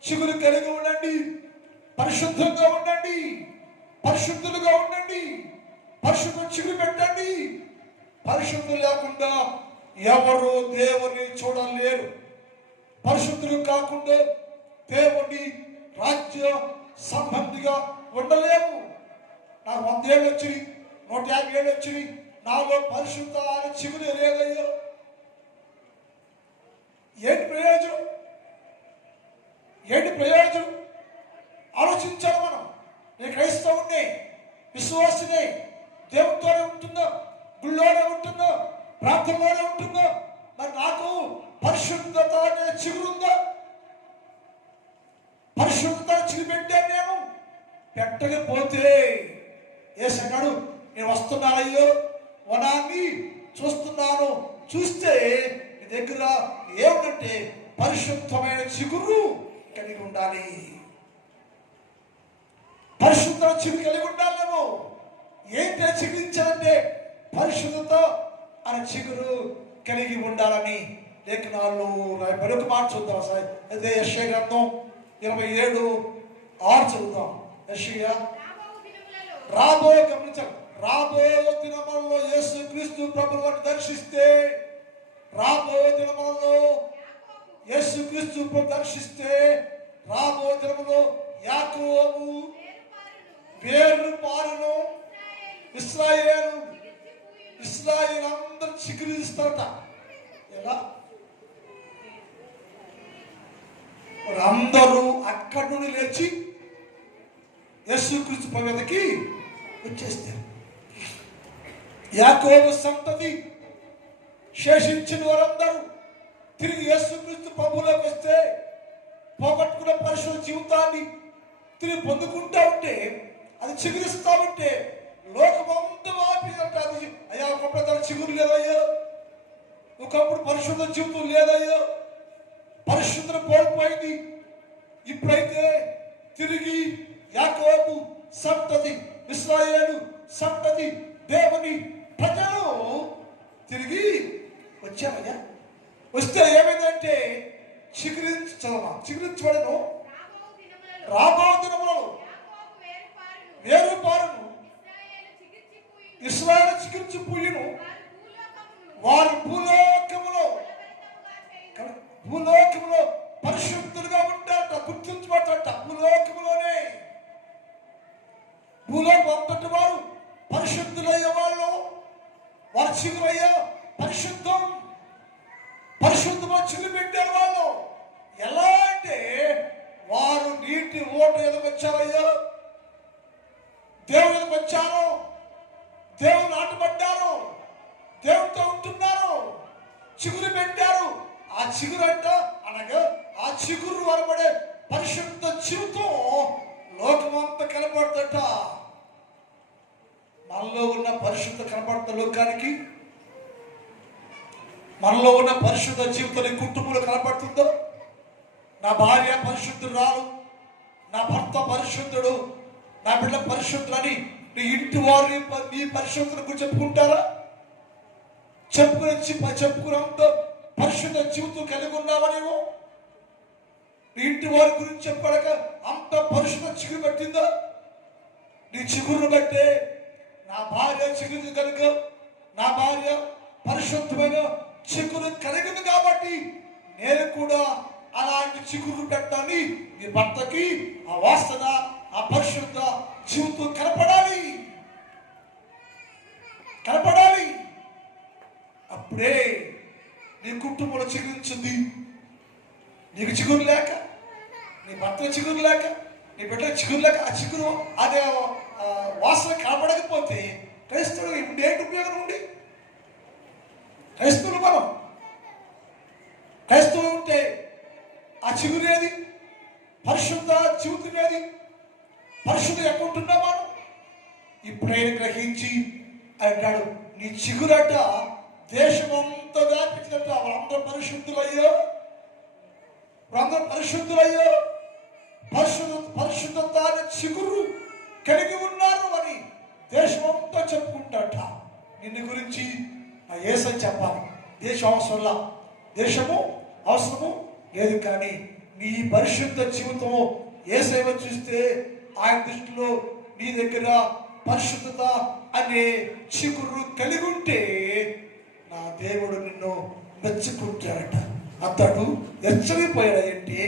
చిగురు కలిగి ఉండండి, పరిశుద్ధంగా ఉండండి, పరిశుద్ధులుగా ఉండండి, పరిశుద్ధ చిగురు పెట్టండి. పరిశుద్ధులు లేకుండా ఎవరు దేవుని చూడలేరు. పరిశుద్ధులు కాకుండా దేవుని రాజ్య సంబంధిగా ఉండలేము. నాకు 100 ఏళ్ళు వచ్చినాయి, 150 ఏళ్ళు వచ్చినాయి, నాలో పరిశుద్ధ అనే చిగురు లేదయ్యో. ఏంటి ప్రయోజనం? ఏంటి ప్రయోజనం? ఆలోచించాలి మనం. నేను క్రైస్తవుడిని, విశ్వాసిని, దేవుడితోనే ఉంటుందో, గుళ్ళోనే ఉంటుందో, ప్రాంతంలోనే ఉంటుందో, మరి నాకు పరిశుద్ధత అనే చిగురుందా? పరిశుద్ధత చిగురు పెట్టాను నేను. పెట్టకపోతే యేసు అన్నాడు, నేను వస్తున్నానయ్యో, వనాన్ని చూస్తున్నాను. చూస్తే నీ దగ్గర ఏమిటంటే పరిశుద్ధమైన చిగురు కలిగి ఉండాలి. పరిశుద్ధ చిగురు కలిగి ఉండాలి. నువ్వు ఏంటి చిగురించాలంటే పరిశుద్ధత అనే చిగురు కలిగి ఉండాలని లేఖనాల్లో రాయబడి. ఒక మాట చూద్దాం సార్. అదే యెషయా గ్రంథం 27:6 చదువుతాం. యెషయా గమనించాలి. రాబో దినములలో యేసు క్రీస్తు ప్రభువును దర్శిస్తే, రాబో దినములలో యేసు క్రీస్తు ప్రభువును దర్శిస్తే, రాబో దినములో యాకోబు వేరు పారును, ఇశ్రాయేలు అందరూ చిగురిస్తారట. ఎలా? అందరూ అక్కడి నుండి లేచి యేసుక్రీస్తు మీదకి వచ్చేస్తారు. యాకోబు సంతతి శేషించిన వారందరూ తిరిగి యేసుక్రీస్తు ప్రభువులోకి వస్తే పోగొట్టుకున్న పరిశుద్ధ జీవితాన్ని తిరిగి పొందుకుంటా ఉంటే, అది చిగురిస్తా ఉంటే లోకమంతా ఆపినట్టు అది. అయ్యా ఒకప్పుడు తన చిగురు లేదయ్యో, ఒకప్పుడు పరిశుద్ధ జీవితం లేదయ్యో, పరిశుద్ధత కోల్పోయింది. ఇప్పుడైతే తిరిగి యాకోబు సంతతి, ఇశ్రాయేలు సంతతి, దేవుని ప్రజలు తిరిగి వచ్చామయ్యా. వస్తే ఏమైందంటే చిగురించబడను. రాబో దినములలో వేరు పారును, ఇశ్రాయేలు చిగురించిపోయిను. వారు భూలోకములో పరిశుద్ధులుగా ఉంటారట. గుర్తించబడతారట. భూలోకం అంతటి వారు పరిశుద్ధులయ్యే వాళ్ళు. వారు చిగురయ్యా పరిశుద్ధం. దేవుడు ఎదుగు వచ్చారయ్యా, దేవుడు ఎదుగు వచ్చారు, దేవుడు నాటబడ్డారు, దేవుడితో ఉంటున్నారు, చిగురు పెట్టారు. ఆ చిగురు అనగా ఆ చిగురు వరబడే పరిశుద్ధ జీవితం లోకమంతా కనపడదట. మనలో ఉన్న పరిశుద్ధ కనపడుతున్న లోకానికి, మనలో ఉన్న పరిశుద్ధ జీవితం కుటుంబంలో కనపడుతుందో? నా భార్య పరిశుద్ధురాలు, నా భర్త పరిశుద్ధుడు, నా బిడ్డ పరిశుద్ధులని నీ ఇంటి వారు నీ పరిశుద్ధుల గురించి చెప్పుకుంటారా? చెప్పుకున్నంత పరిశుద్ధ జీవితం కలిగి ఉన్నావా నీవు? నీ ఇంటి వారి గురించి చెప్పడక అంత పరిశుద్ధ చిగురు పట్టిందా? నీ చిగురును బట్టే నా భార్య చిగురు కనుక, నా భార్య పరిశుద్ధమైన చిగురు కలిగింది కాబట్టి నేను కూడా అలాంటి చిగురు పెట్టాలి. నీ భర్తకి ఆ వాసన, ఆ పరిశుద్ధ జీవితం కనపడాలి. అప్పుడే నీ కుటుంబంలో చిగురించింది. నీకు చిగురు లేక, నీ భర్త చిగురు లేక, నీ బిడ్డ చిగురు లేక, ఆ చిగురు అదే వాసన కనపడకపోతే క్రైస్తవుడు ఏంటి ఉపయోగం ఉంది? క్రైస్తవులు మనం క్రైస్తవులు ఉంటే ఆ చిగురేది, పరిశుద్ధ జీవితమేది, పరిశుద్ధ ఎక్కడ ఉంటున్నా మనం ఇప్పుడే గ్రహించి అంటాడు, నీ చిగురట దేశమంతా వ్యాపించినట్టు వాళ్ళందరూ పరిశుద్ధులయ్యో, పరిశుద్ధత అనే చిగురు కలిగి ఉన్నారు అని దేశమంతా చెప్పుకుంటాట. నిన్ను గురించి ఆ యేసయ్య చెప్పాలి. దేశము అవసరము లేదు, కానీ నీ పరిశుద్ధ జీవితము యేసయ్య చూస్తే ఆయన దృష్టిలో నీ దగ్గర పరిశుద్ధత అనే చిగురు కలిగి ఉంటే నా దేవుడు నిన్ను మెచ్చుకుంటాడట. అతడు హెచ్చరిపోయాడంటే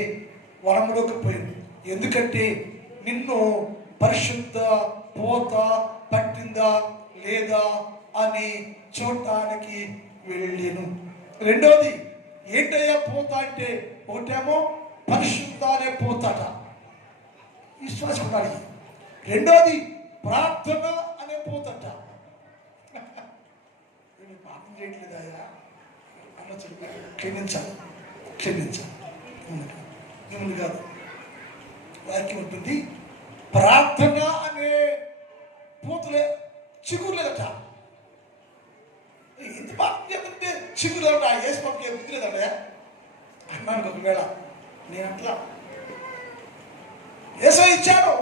వరంలోకి పోయాడు. ఎందుకంటే నిన్ను పరిశుద్ధ పోత పట్టిందా లేదా అని చూడటానికి వెళ్ళాను. రెండోది ఏంటయ్యా పోత అంటే, ఒకటేమో పరిశుద్ధ అనే పోతట, విశ్వాసపడాలి. రెండోది ప్రార్థన అనే పోతట. ప్రార్థన చేయట్లేదా అన్న చెప్పారు, క్షమించాలి మిమ్మల్ని కాదు. వాక్యం ఉంటుంది, ప్రార్థన అనే పూతలే చిగురులేదట. ఎంత ప్రార్థన చేస్తుంటే చిగురులేదట. ఏసు పక్కకి బుద్ధి లేదట అన్నాను. ఒకవేళ నేను అట్లా యేసయ్య ఇచ్చాడు,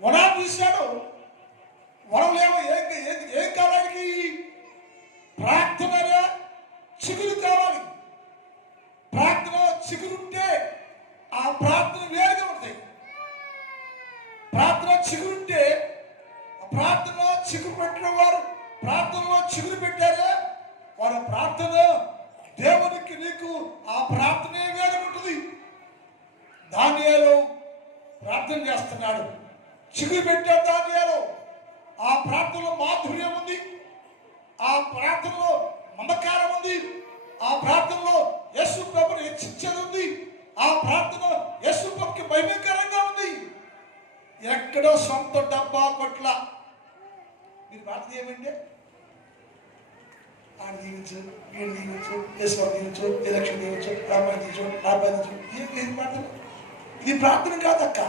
వనాన్ని చూశాడు. వనంలో ఏమో ఏం కావాలి? ప్రార్థన చిగురు కావాలి. ప్రార్థన చిగురుంటే ఆ ప్రార్థన వేరుగా ఉంటాయి. ప్రార్థన చిగురుంటే ప్రార్థన చిగురు పెట్టిన వారు ప్రార్థనలో చిగురు పెట్టారే వారి ప్రార్థన దేవునికి నీకు ఆ ప్రార్థనే వేరుగా ఉంటుంది. దానియేలు ప్రార్థన చేస్తున్నాడు, చిగురు పెట్టాడు. దానియేలు ఆ ప్రార్థనలో మాధుర్యం ఉంది, ఆ ప్రార్థనలో మమకారం ఉంది, ఆ ప్రార్థనలో యేసు ప్రభుని హెచ్చించేది ఉంది, ఆ ప్రార్థన యేసు ప్రభుకి భయంకరంగా ఉంది. ఎక్కడో సొంత డబ్బా కొట్ల మీరు ప్రార్థన ఏమంటే ఆయన దీవించు, వీళ్ళు దీవించు, యేసు దీవించు, ఎలక్షన్ దీవించు, ప్రార్థించు. ఏం ప్రార్థన? ఇది ప్రార్థన కాదక్క.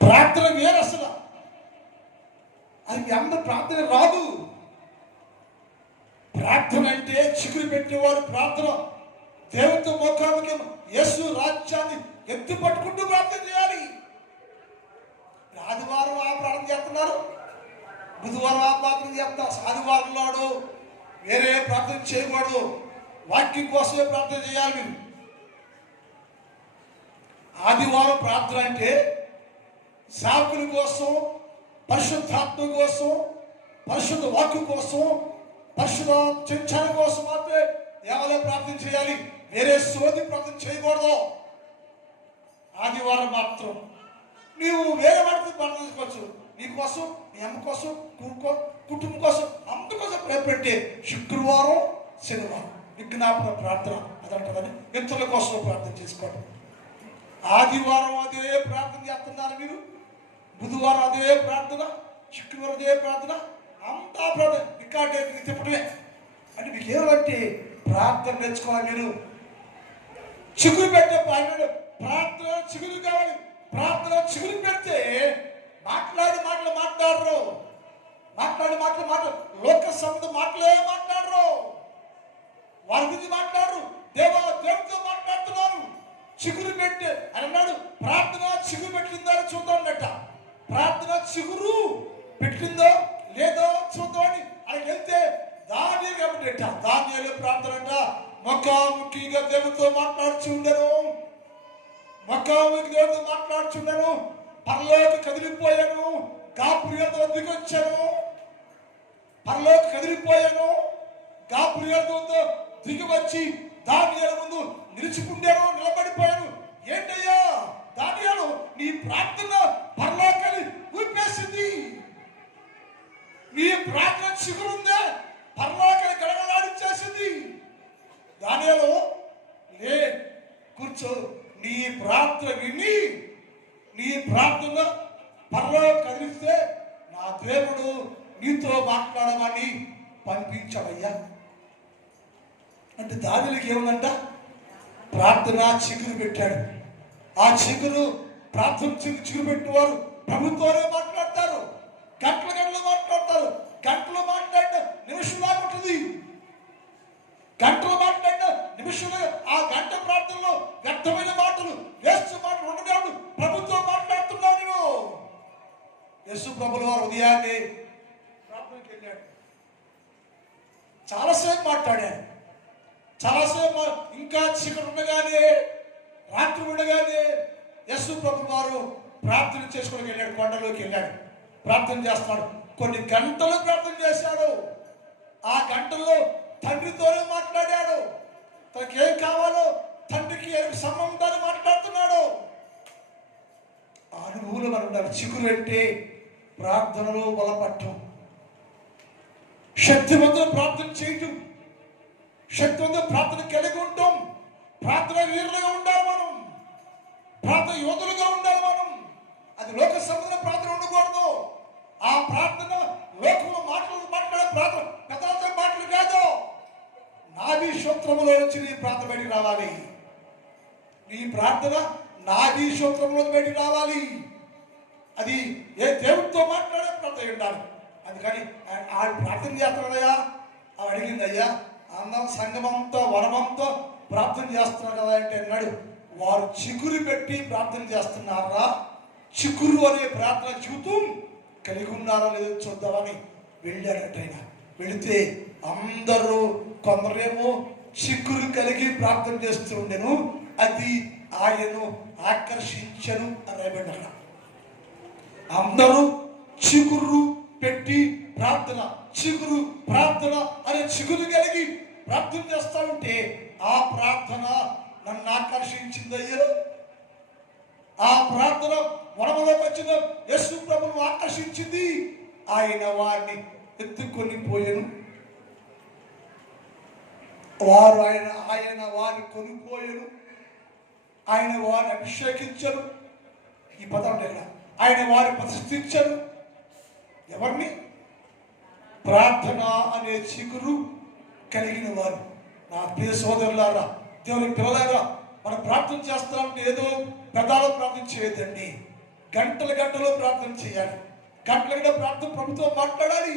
ప్రార్థన వేరు అసలు. అది మీ అందరూ ప్రార్థన రాదు. ప్రార్థన అంటే చిగురు పెట్టేవారు ప్రార్థన దేవునితో ముఖాముఖి యేసు రాజ్యాన్ని ఎత్తి పట్టుకుంటూ ప్రార్థన చేయాలి. ఆదివారం ఆ ప్రార్థన చేస్తున్నారు, బుధవారం ఆ ప్రార్థన చేస్తారు, ఆదివారం నాడు వేరే ప్రార్థన చేయకూడదు. వాక్యం కోసమే ప్రార్థన చేయాలి. మీరు ఆదివారం ప్రార్థన అంటే సాకుల కోసం, పరిశుద్ధాత్మ కోసం, పరిశుద్ధ వాక్కు కోసం, పరిశుద్ధ చింతన కోసం మాత్రమే దేవాలయం ప్రార్థన చేయాలి. వేరే సోది ప్రార్థన చేయకూడదు. ఆదివారం మాత్రం నీవు వేరే వాటితో ప్రార్థన చేసుకోవచ్చు. నీ కోసం, నీ అమ్మ కోసం, కుటుంబం కోసం, అందరి కోసం పెట్టే శుక్రవారం, శనివారం విజ్ఞాపన ప్రార్థన అదంటారని ఇతరుల కోసం ప్రార్థన చేసుకోవడం. ఆదివారం అదే ప్రార్థన చేస్తున్నారు మీరు, బుధవారం అదే ప్రార్థన, శుక్రవారం అదే ప్రార్థన, అంతా ప్రార్థన రికార్డ్ తిప్పటమే. అంటే మీకు ఏమంటే ప్రార్థన నేర్చుకోవాలి. మీరు చిగురు పెట్టే ప్రార్థన చిగురు కావాలి. ప్రార్థన చిగురు పెడితే మాట్లాడరు, మాట్లాడి లోక సంబంధం మాట్లాడరు, వారి గురించి మాట్లాడరు, దేవుడితో మాట్లాడుతున్నారు. చిగురు పెట్టి అని అన్నాడు. ప్రార్థన చిగురు పెట్టిందో చూద్దాం అన్నట్ట. ప్రార్థన చిగురు పెట్టిందో లేదో చూద్దామని ఆయన వెళ్తే దానియేలు కాబట్టి దానియేలు ప్రార్థన అంట ముఖాముఖిగా దేవుడితో మాట్లాడుచుండను, ముఖాముఖి దేవుడితో మాట్లాడుచుండను. పరలోకి కదిలిపోయాను, గాబ్రియేలుతో దిగొచ్చాను, పరలోకి కదిలిపోయాను, గాబ్రియేలుతో దిగి వచ్చి దానియేలు ముందు నిలిచిపుండాను, నిలబడిపోయాను. ఏంటయ్యా దానియేలు, నీ ప్రార్థన పరలోకాన్ని ఊపేసింది. నీ ప్రార్థన చిగురుందే పరలోకాన్ని గడగలాడించేసింది. దానియేలు లే, కూర్చో. నీ ప్రార్థన విని నీ ప్రార్థన పరలోకం కదిలిస్తే నా దేవుడు నీతో మాట్లాడమని పంపించాడయ్యా. అంటే దానియేలుకి ఏముందంట? ప్రార్థన చిగురు పెట్టాడు. ఆ చిగురు ప్రార్థన చిగురు పెట్టేవారు ప్రభుత్వాలే మాట్లాడతారు, గంటలు మాట్లాడతారు. గంటలు మాట్లాడిన నిమిషంలా ఉంటుంది, గంటలు మాట్లాడిన నిమిషంలో ఆ గంట ప్రార్థనలో వ్యర్థమైన మాటలు, వేస్ట్ మాటలు ఉండేవాడు ప్రభుత్వం మాట్లాడుతున్నావు. నేను యేసు ప్రభుల వారు ఉదయాన్నే ప్రార్థనకి వెళ్ళాడు, చాలాసేపు మాట్లాడాడు. చాలాసేపు ఇంకా చీకటి ఉండగానే, రాత్రి ఉండగానే యేసు ప్రభుల వారు ప్రార్థన చేసుకోవడానికి వెళ్ళాడు. కొండలోకి వెళ్ళాడు, ప్రార్థన చేస్తున్నాడు. కొన్ని గంటలు ప్రార్థన చేశాడు. ఆ గంటల్లో తండ్రితోనే మాట్లాడాడు. తనకి ఏం కావాలో తండ్రికి సంబంధాన్ని మాట్లాడుతున్నాడు. ఆ అనుభూతులు మనం ఉండాలి. చిగురు అంటే ప్రార్థనలో బలపడటం, శక్తివంతులు ప్రార్థన చేయటం, శక్తివంతులు ప్రార్థన కలిగి ఉంటాం. ప్రార్థన వీరులుగా ఉండాలి మనం, ప్రార్థన యోధులుగా ఉండాలి మనం. అది లోక సంబంధ ప్రార్థన ఉండకూడదు. ఆ ప్రార్థన లోకంలో మాట్లాడే ప్రార్థన పెద్దలతో మాటలు కాదు. నాభి సూత్రములో నుంచి నీ ప్రార్థన బయటికి రావాలి. నీ ప్రార్థన నాభి సూత్రములో బయటికి రావాలి. అది ఏ దేవుడితో మాట్లాడే ప్రార్థన ఉండాలి. అందుకని ఆడు ప్రార్థన చేస్తున్నాడయ్యా, ఆవిడ అడిగింది, అయ్యా అందరం సంగమంతో వరమంతో ప్రార్థన చేస్తున్నారు కదా అంటే అన్నాడు, వారు చిగురు పెట్టి ప్రార్థన చేస్తున్నారా, చిగురు అనే ప్రార్థన జీవితం కలిగి ఉన్నారా లేదో చూద్దామని వెళ్ళాడట. ఆయన వెళితే అందరూ కొందరేమో చిగురు కలిగి ప్రార్థన చేస్తూ ఉండెను, అది ఆయనను ఆకర్షించను అని రాయబడ్డాడు. అందరూ చిగురు పెట్టి ప్రార్థన, చిగురు ప్రార్థన అనే చిగురు కలిగి ప్రార్థన చేస్తా ఉంటే ఆ ప్రార్థన నన్ను ఆకర్షించిందయ్యో. ఆ ప్రార్థన వనములోకి వచ్చిన యేసు ప్రభువును ఆకర్షించింది. ఆయన వారిని ఎత్తుకొని పోయాను, వారు ఆయన వారిని కొనిపోయాను, ఆయన వారిని అభిషేకించరు. ఈ పదం ఆయన వారిని ప్రతిష్ఠించరు. ఎవరిని? ప్రార్థన అనే చిగురు కలిగిన వారు. నా ప్రియ సోదరులారా, దేవుని పిల్లలారా, మనం ప్రార్థన చేస్తామంటే ఏదో పెదాలు ప్రార్థన చేయొద్దండి. గంటలు ప్రార్థన చేయాలి. గంటల ప్రార్థన ప్రభుత్వం మాట్లాడాలి.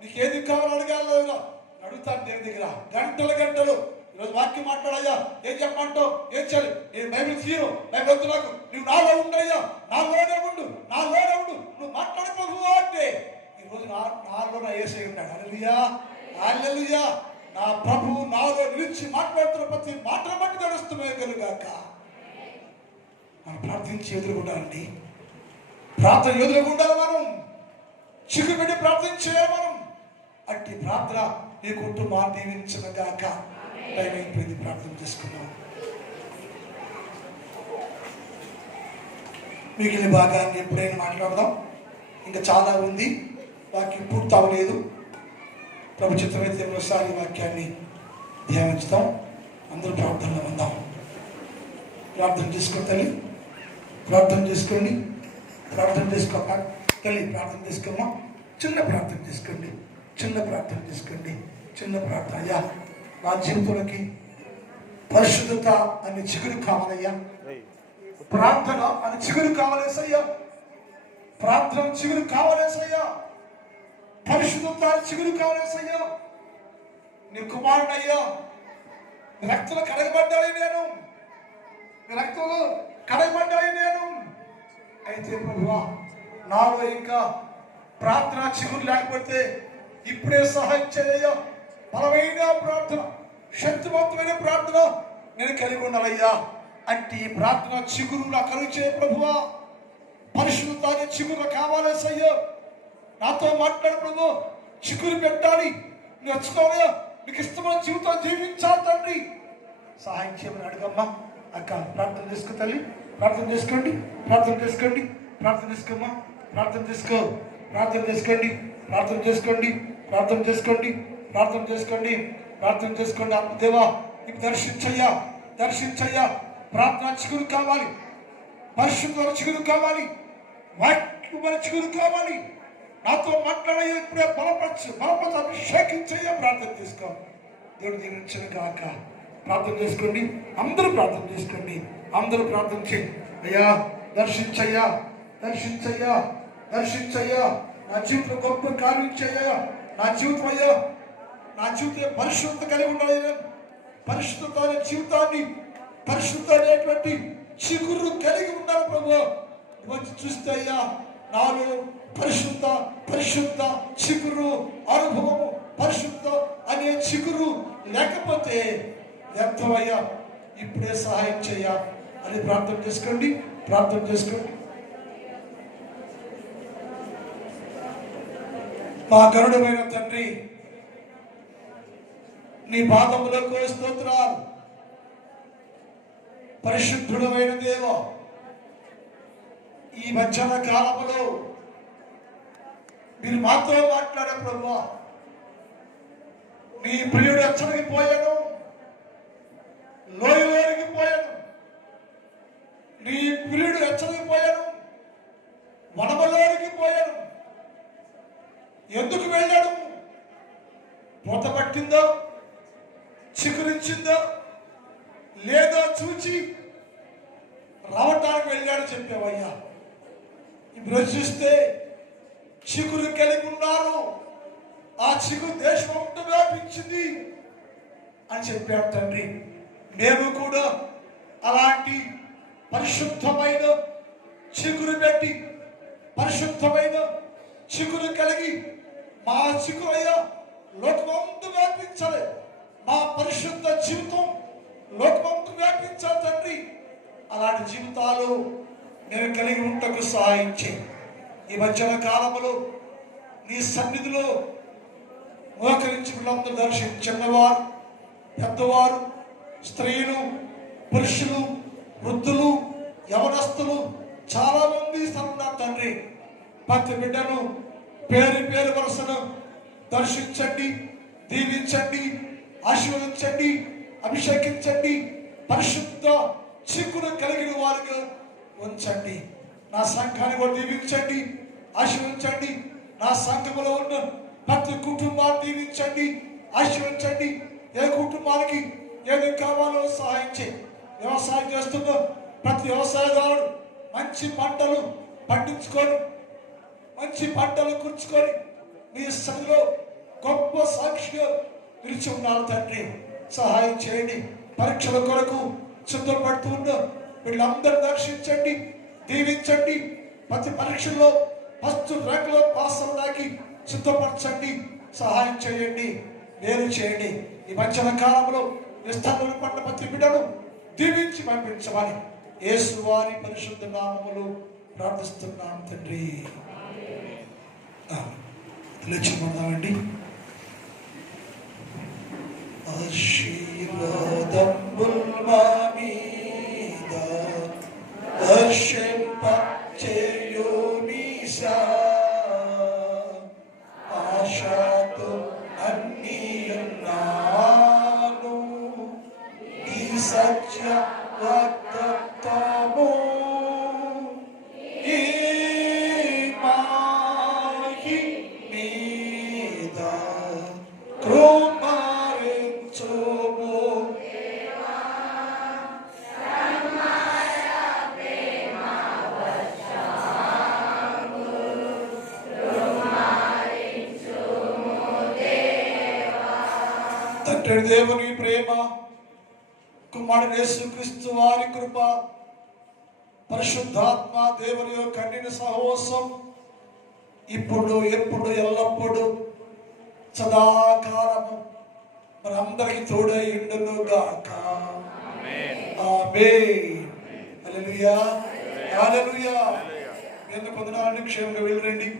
నీకు ఏది కావాలో అడగాలి, అడుగుతాను దేవుని దగ్గర. గంటలు ఈరోజు వాక్యం మాట్లాడయ్యా, ఏం చెప్పమంటావు, ఏం చేయాలి, నేను బైబిల్ తీయను, బైబిల్ వద్దు నాకు, నువ్వు నాలో ఉండయ్యా, నాలోనే ఉండు, నువ్వు మాట్లాడే ప్రభువు అంటే ఈరోజు నాలో నా యేసయ్య ఉన్నాడు. హల్లెలూయా, హల్లెలూయా. నా ప్రభువు నాలో నిలిచి మాట్లాడుతున్న ప్రతి మాటను బట్టి నడుస్తున్నాయి కనుగాక. మనం ప్రార్థించి ఎదురుకుంటామండి. ప్రార్థన ఎదురుకుంటారు మనం, చిక్కుపెట్టి ప్రార్థన చేయాలి మనం. అట్టి ప్రార్థన నీ కుటుంబాన్ని దీవించిన గాక. దైవైపోయింది, ప్రార్థన చేసుకున్నాం. మిగిలిన భాగాన్ని ఎప్పుడైనా మాట్లాడదాం. ఇంకా చాలా ఉంది, వాక్యం పూర్తి అవ్వలేదు. ప్రభు చిత్తమైతే ఒకసారి వాక్యాన్ని ధ్యానించుతాం. అందరూ ప్రార్థనలో ఉందాం. ప్రార్థన చేసుకో తల్లి, ప్రార్థన చేసుకోండి, ప్రార్థన చేసుకో తల్లి, ప్రార్థన చేసుకోమ్మా. చిన్న ప్రార్థన చేసుకోండి, చిన్న ప్రార్థన చేసుకోండి, చిన్న ప్రార్థన. అయ్యా, నా జీవితంలోకి పరిశుద్ధత అనే చిగురు కావాలయ్యా, ప్రార్థన అని చిగురు కావాలేసయ్యా, ప్రార్థన చిగురు కావాలేసయ్యా, పరిశుద్ధత చిగురు కావాలేసయ్యా. నీ కుమారుడయ్యా, రక్తంలో కడగబడ్డాయి నేను, రక్తంలో కడగబడ్డాయి నేను. అయితే ప్రభువా, నాలో ఇంకా ప్రార్థన చిగురు లేకపోతే ఇప్పుడే సహాయం చేయ. బలమైన ప్రార్థన, శక్తివంతమైన ప్రార్థన నేను కలిగి ఉండాలయ్యా. అంటే ఈ ప్రార్థన చిగురు నాకు కలుగు చేయ ప్రభువా. పరిశుద్ధత చిగురు కావాలేసయ్యా. నాతో మాట్లాడు ప్రభు, చిగురు పెట్టాలి, నేర్చుకోవాలి, నీకు ఇష్టమైన జీవితం జీవించాలి తండ్రి. సహాయం చేయమని అడుగమ్మా. అక్క ప్రార్థన చేసుకో తల్లి, ప్రార్థన చేసుకోండి, ప్రార్థన చేసుకోండి, ప్రార్థన చేసుకోమ్మా, ప్రార్థన చేసుకో, ప్రార్థన చేసుకోండి, ప్రార్థన చేసుకోండి, ప్రార్థన చేసుకోండి, ప్రార్థన చేసుకోండి, ప్రార్థన చేసుకోండి. ఆత్మదేవా, నీకు దర్శించయ్యా, దర్శించయ్యా. ప్రార్థన చిగురు కావాలి, పరిశుద్ధ చిగురు కావాలి, వాక్యమైన చిగురు కావాలి. నాతో మాట్లాడయ్యా, ఇప్పుడే బలపరచు, అభిషేకించయ్యా. ప్రార్థన చేసుకో. దేవుడు దీవించిన గాక. ప్రార్థన చేసుకోండి, అందరూ ప్రార్థన చేసుకోండి, అందరూ ప్రార్థన చేయండి. అయ్యా, దర్శించయ్యా, దర్శించయ్యా, దర్శించయ్యా. నా జీవితం గొప్ప కార్యం చేయ. నా జీవితం అయ్యా, నా జీవితం పరిశుద్ధత కలిగి ఉండాలి. పరిశుద్ధత అనే జీవితాన్ని, పరిశుద్ధ అనేటువంటి చిగురు కలిగి ఉండాలి ప్రభు. వచ్చి చూస్తే అయ్యా, నాలో పరిశుద్ధ పరిశుద్ధ చిగురు అనుభవము, పరిశుద్ధ అనే చిగురు లేకపోతే వ్యర్థమయ్యా. ఇప్పుడే సహాయం చేయ అని ప్రార్థన చేసుకోండి, ప్రార్థన చేసుకోండి. మా గరుడమైన తండ్రి, నీ పాదములకు స్తోత్రాలు. పరిశుద్ధుడమైన దేవ, ఈ మధ్యాహ్న కాలంలో మీరు మాతో మాట్లాడే ప్రభు. నీ ప్రియుడు ఎచ్చడికి పోయాను, లోయలోనికి పోయాను. నీ ప్రియుడు ఎచ్చడికి పోయాను, వనములోనికి పోయాను. ఎందుకు వెళ్ళాడు? పూత పట్టిందో, చిగురించిందో లేదో చూచి రావటానికి వెళ్ళాడు చెప్పావయ్యా. ఇప్పుడు చూస్తే చిగురు కలిగి ఉన్నారు, ఆ చిగురు దేశం అంతా వ్యాపించింది అని చెప్పాడు తండ్రి. మేము కూడా అలాంటి పరిశుద్ధమైన చిగురు పెట్టి, పరిశుద్ధమైన చిగురు కలిగి, మా చిగురు అయ్యా లోకమంతా వ్యాపించాలి. మా పరిశుద్ధ జీవితం లోకమంతా వ్యాపించాలి తండ్రి. అలాంటి జీవితాలు మేము కలిగి ఉంటకు సహాయం చేయి. ఈ మధ్యాహ్న కాలంలో నీ సన్నిధిలో మోకరించి వీళ్ళందరూ దర్శించి, చిన్నవారు, పెద్దవారు, స్త్రీలు, పురుషులు, వృద్ధులు, యవనస్తులు చాలా మంది ఉన్నారు తండ్రి. ప్రతి బిడ్డను పేరు పేరు వరుసను దర్శించండి, దీవించండి, ఆశీర్వదించండి, అభిషేకించండి. పరిశుద్ధ చిక్కును కలిగిన వారుగా ఉంచండి. నా సంఘాన్ని కూడా దీవించండి, ఆశీర్వదించండి. నా సంఘములో ఉన్న ప్రతి కుటుంబాన్ని దీవించండి, ఆశీర్వదించండి. ఏ కుటుంబానికి ఏది కావాలో సహాయం చేయి. వ్యవసాయం చేస్తున్న ప్రతి వ్యవసాయదారుడు మంచి పంటలు పండించుకొని, మంచి పంటలు కూర్చుకొని మీ సన్నిధిలో గొప్ప సాక్షిగా నిలిచి ఉన్నారు తండ్రి. సహాయం చేయండి. పరీక్షల కొరకు సిద్ధపడుతూ ఉన్న వీళ్ళందరూ దర్శించండి, దీవించండి. ప్రతి పరీక్షల్లో ఫస్ట్ ర్యాంకులో పాస్ అవ్వడానికి సిద్ధపరచండి, సహాయం చేయండి, మేలు చేయండి. ఈ మధ్యాహ్న కాలంలో విస్తరణ పడ్డ ప్రతి బిడ్డను దీవించి పంపించమని యేసు వారి పరిశుద్ధ నామములో ప్రార్థిస్తున్నాం తండ్రి. లేచిపోదామండి. ఆశీర్వాదముల్ మా మీద వర్షింప చేయుమీసా, ఆశతో అన్నీ ఉన్నాను, ఈ సత్య వాక్త తండ్రి దేవుని ప్రేమ, కుమారుడు యేసుక్రీస్తు వారి కృప, పరిశుద్ధాత్మ దేవుని యొక్క కన్నిన సహవాసం ఇప్పుడు ఎప్పుడు ఎల్లప్పుడు సదాకాలము మనందరికి తోడై ఉండును గాక. ఆమేన్. హల్లెలూయా, హల్లెలూయా. మీ అందరూ కొందనాన్ని క్షేమంగా వెళ్ళండి.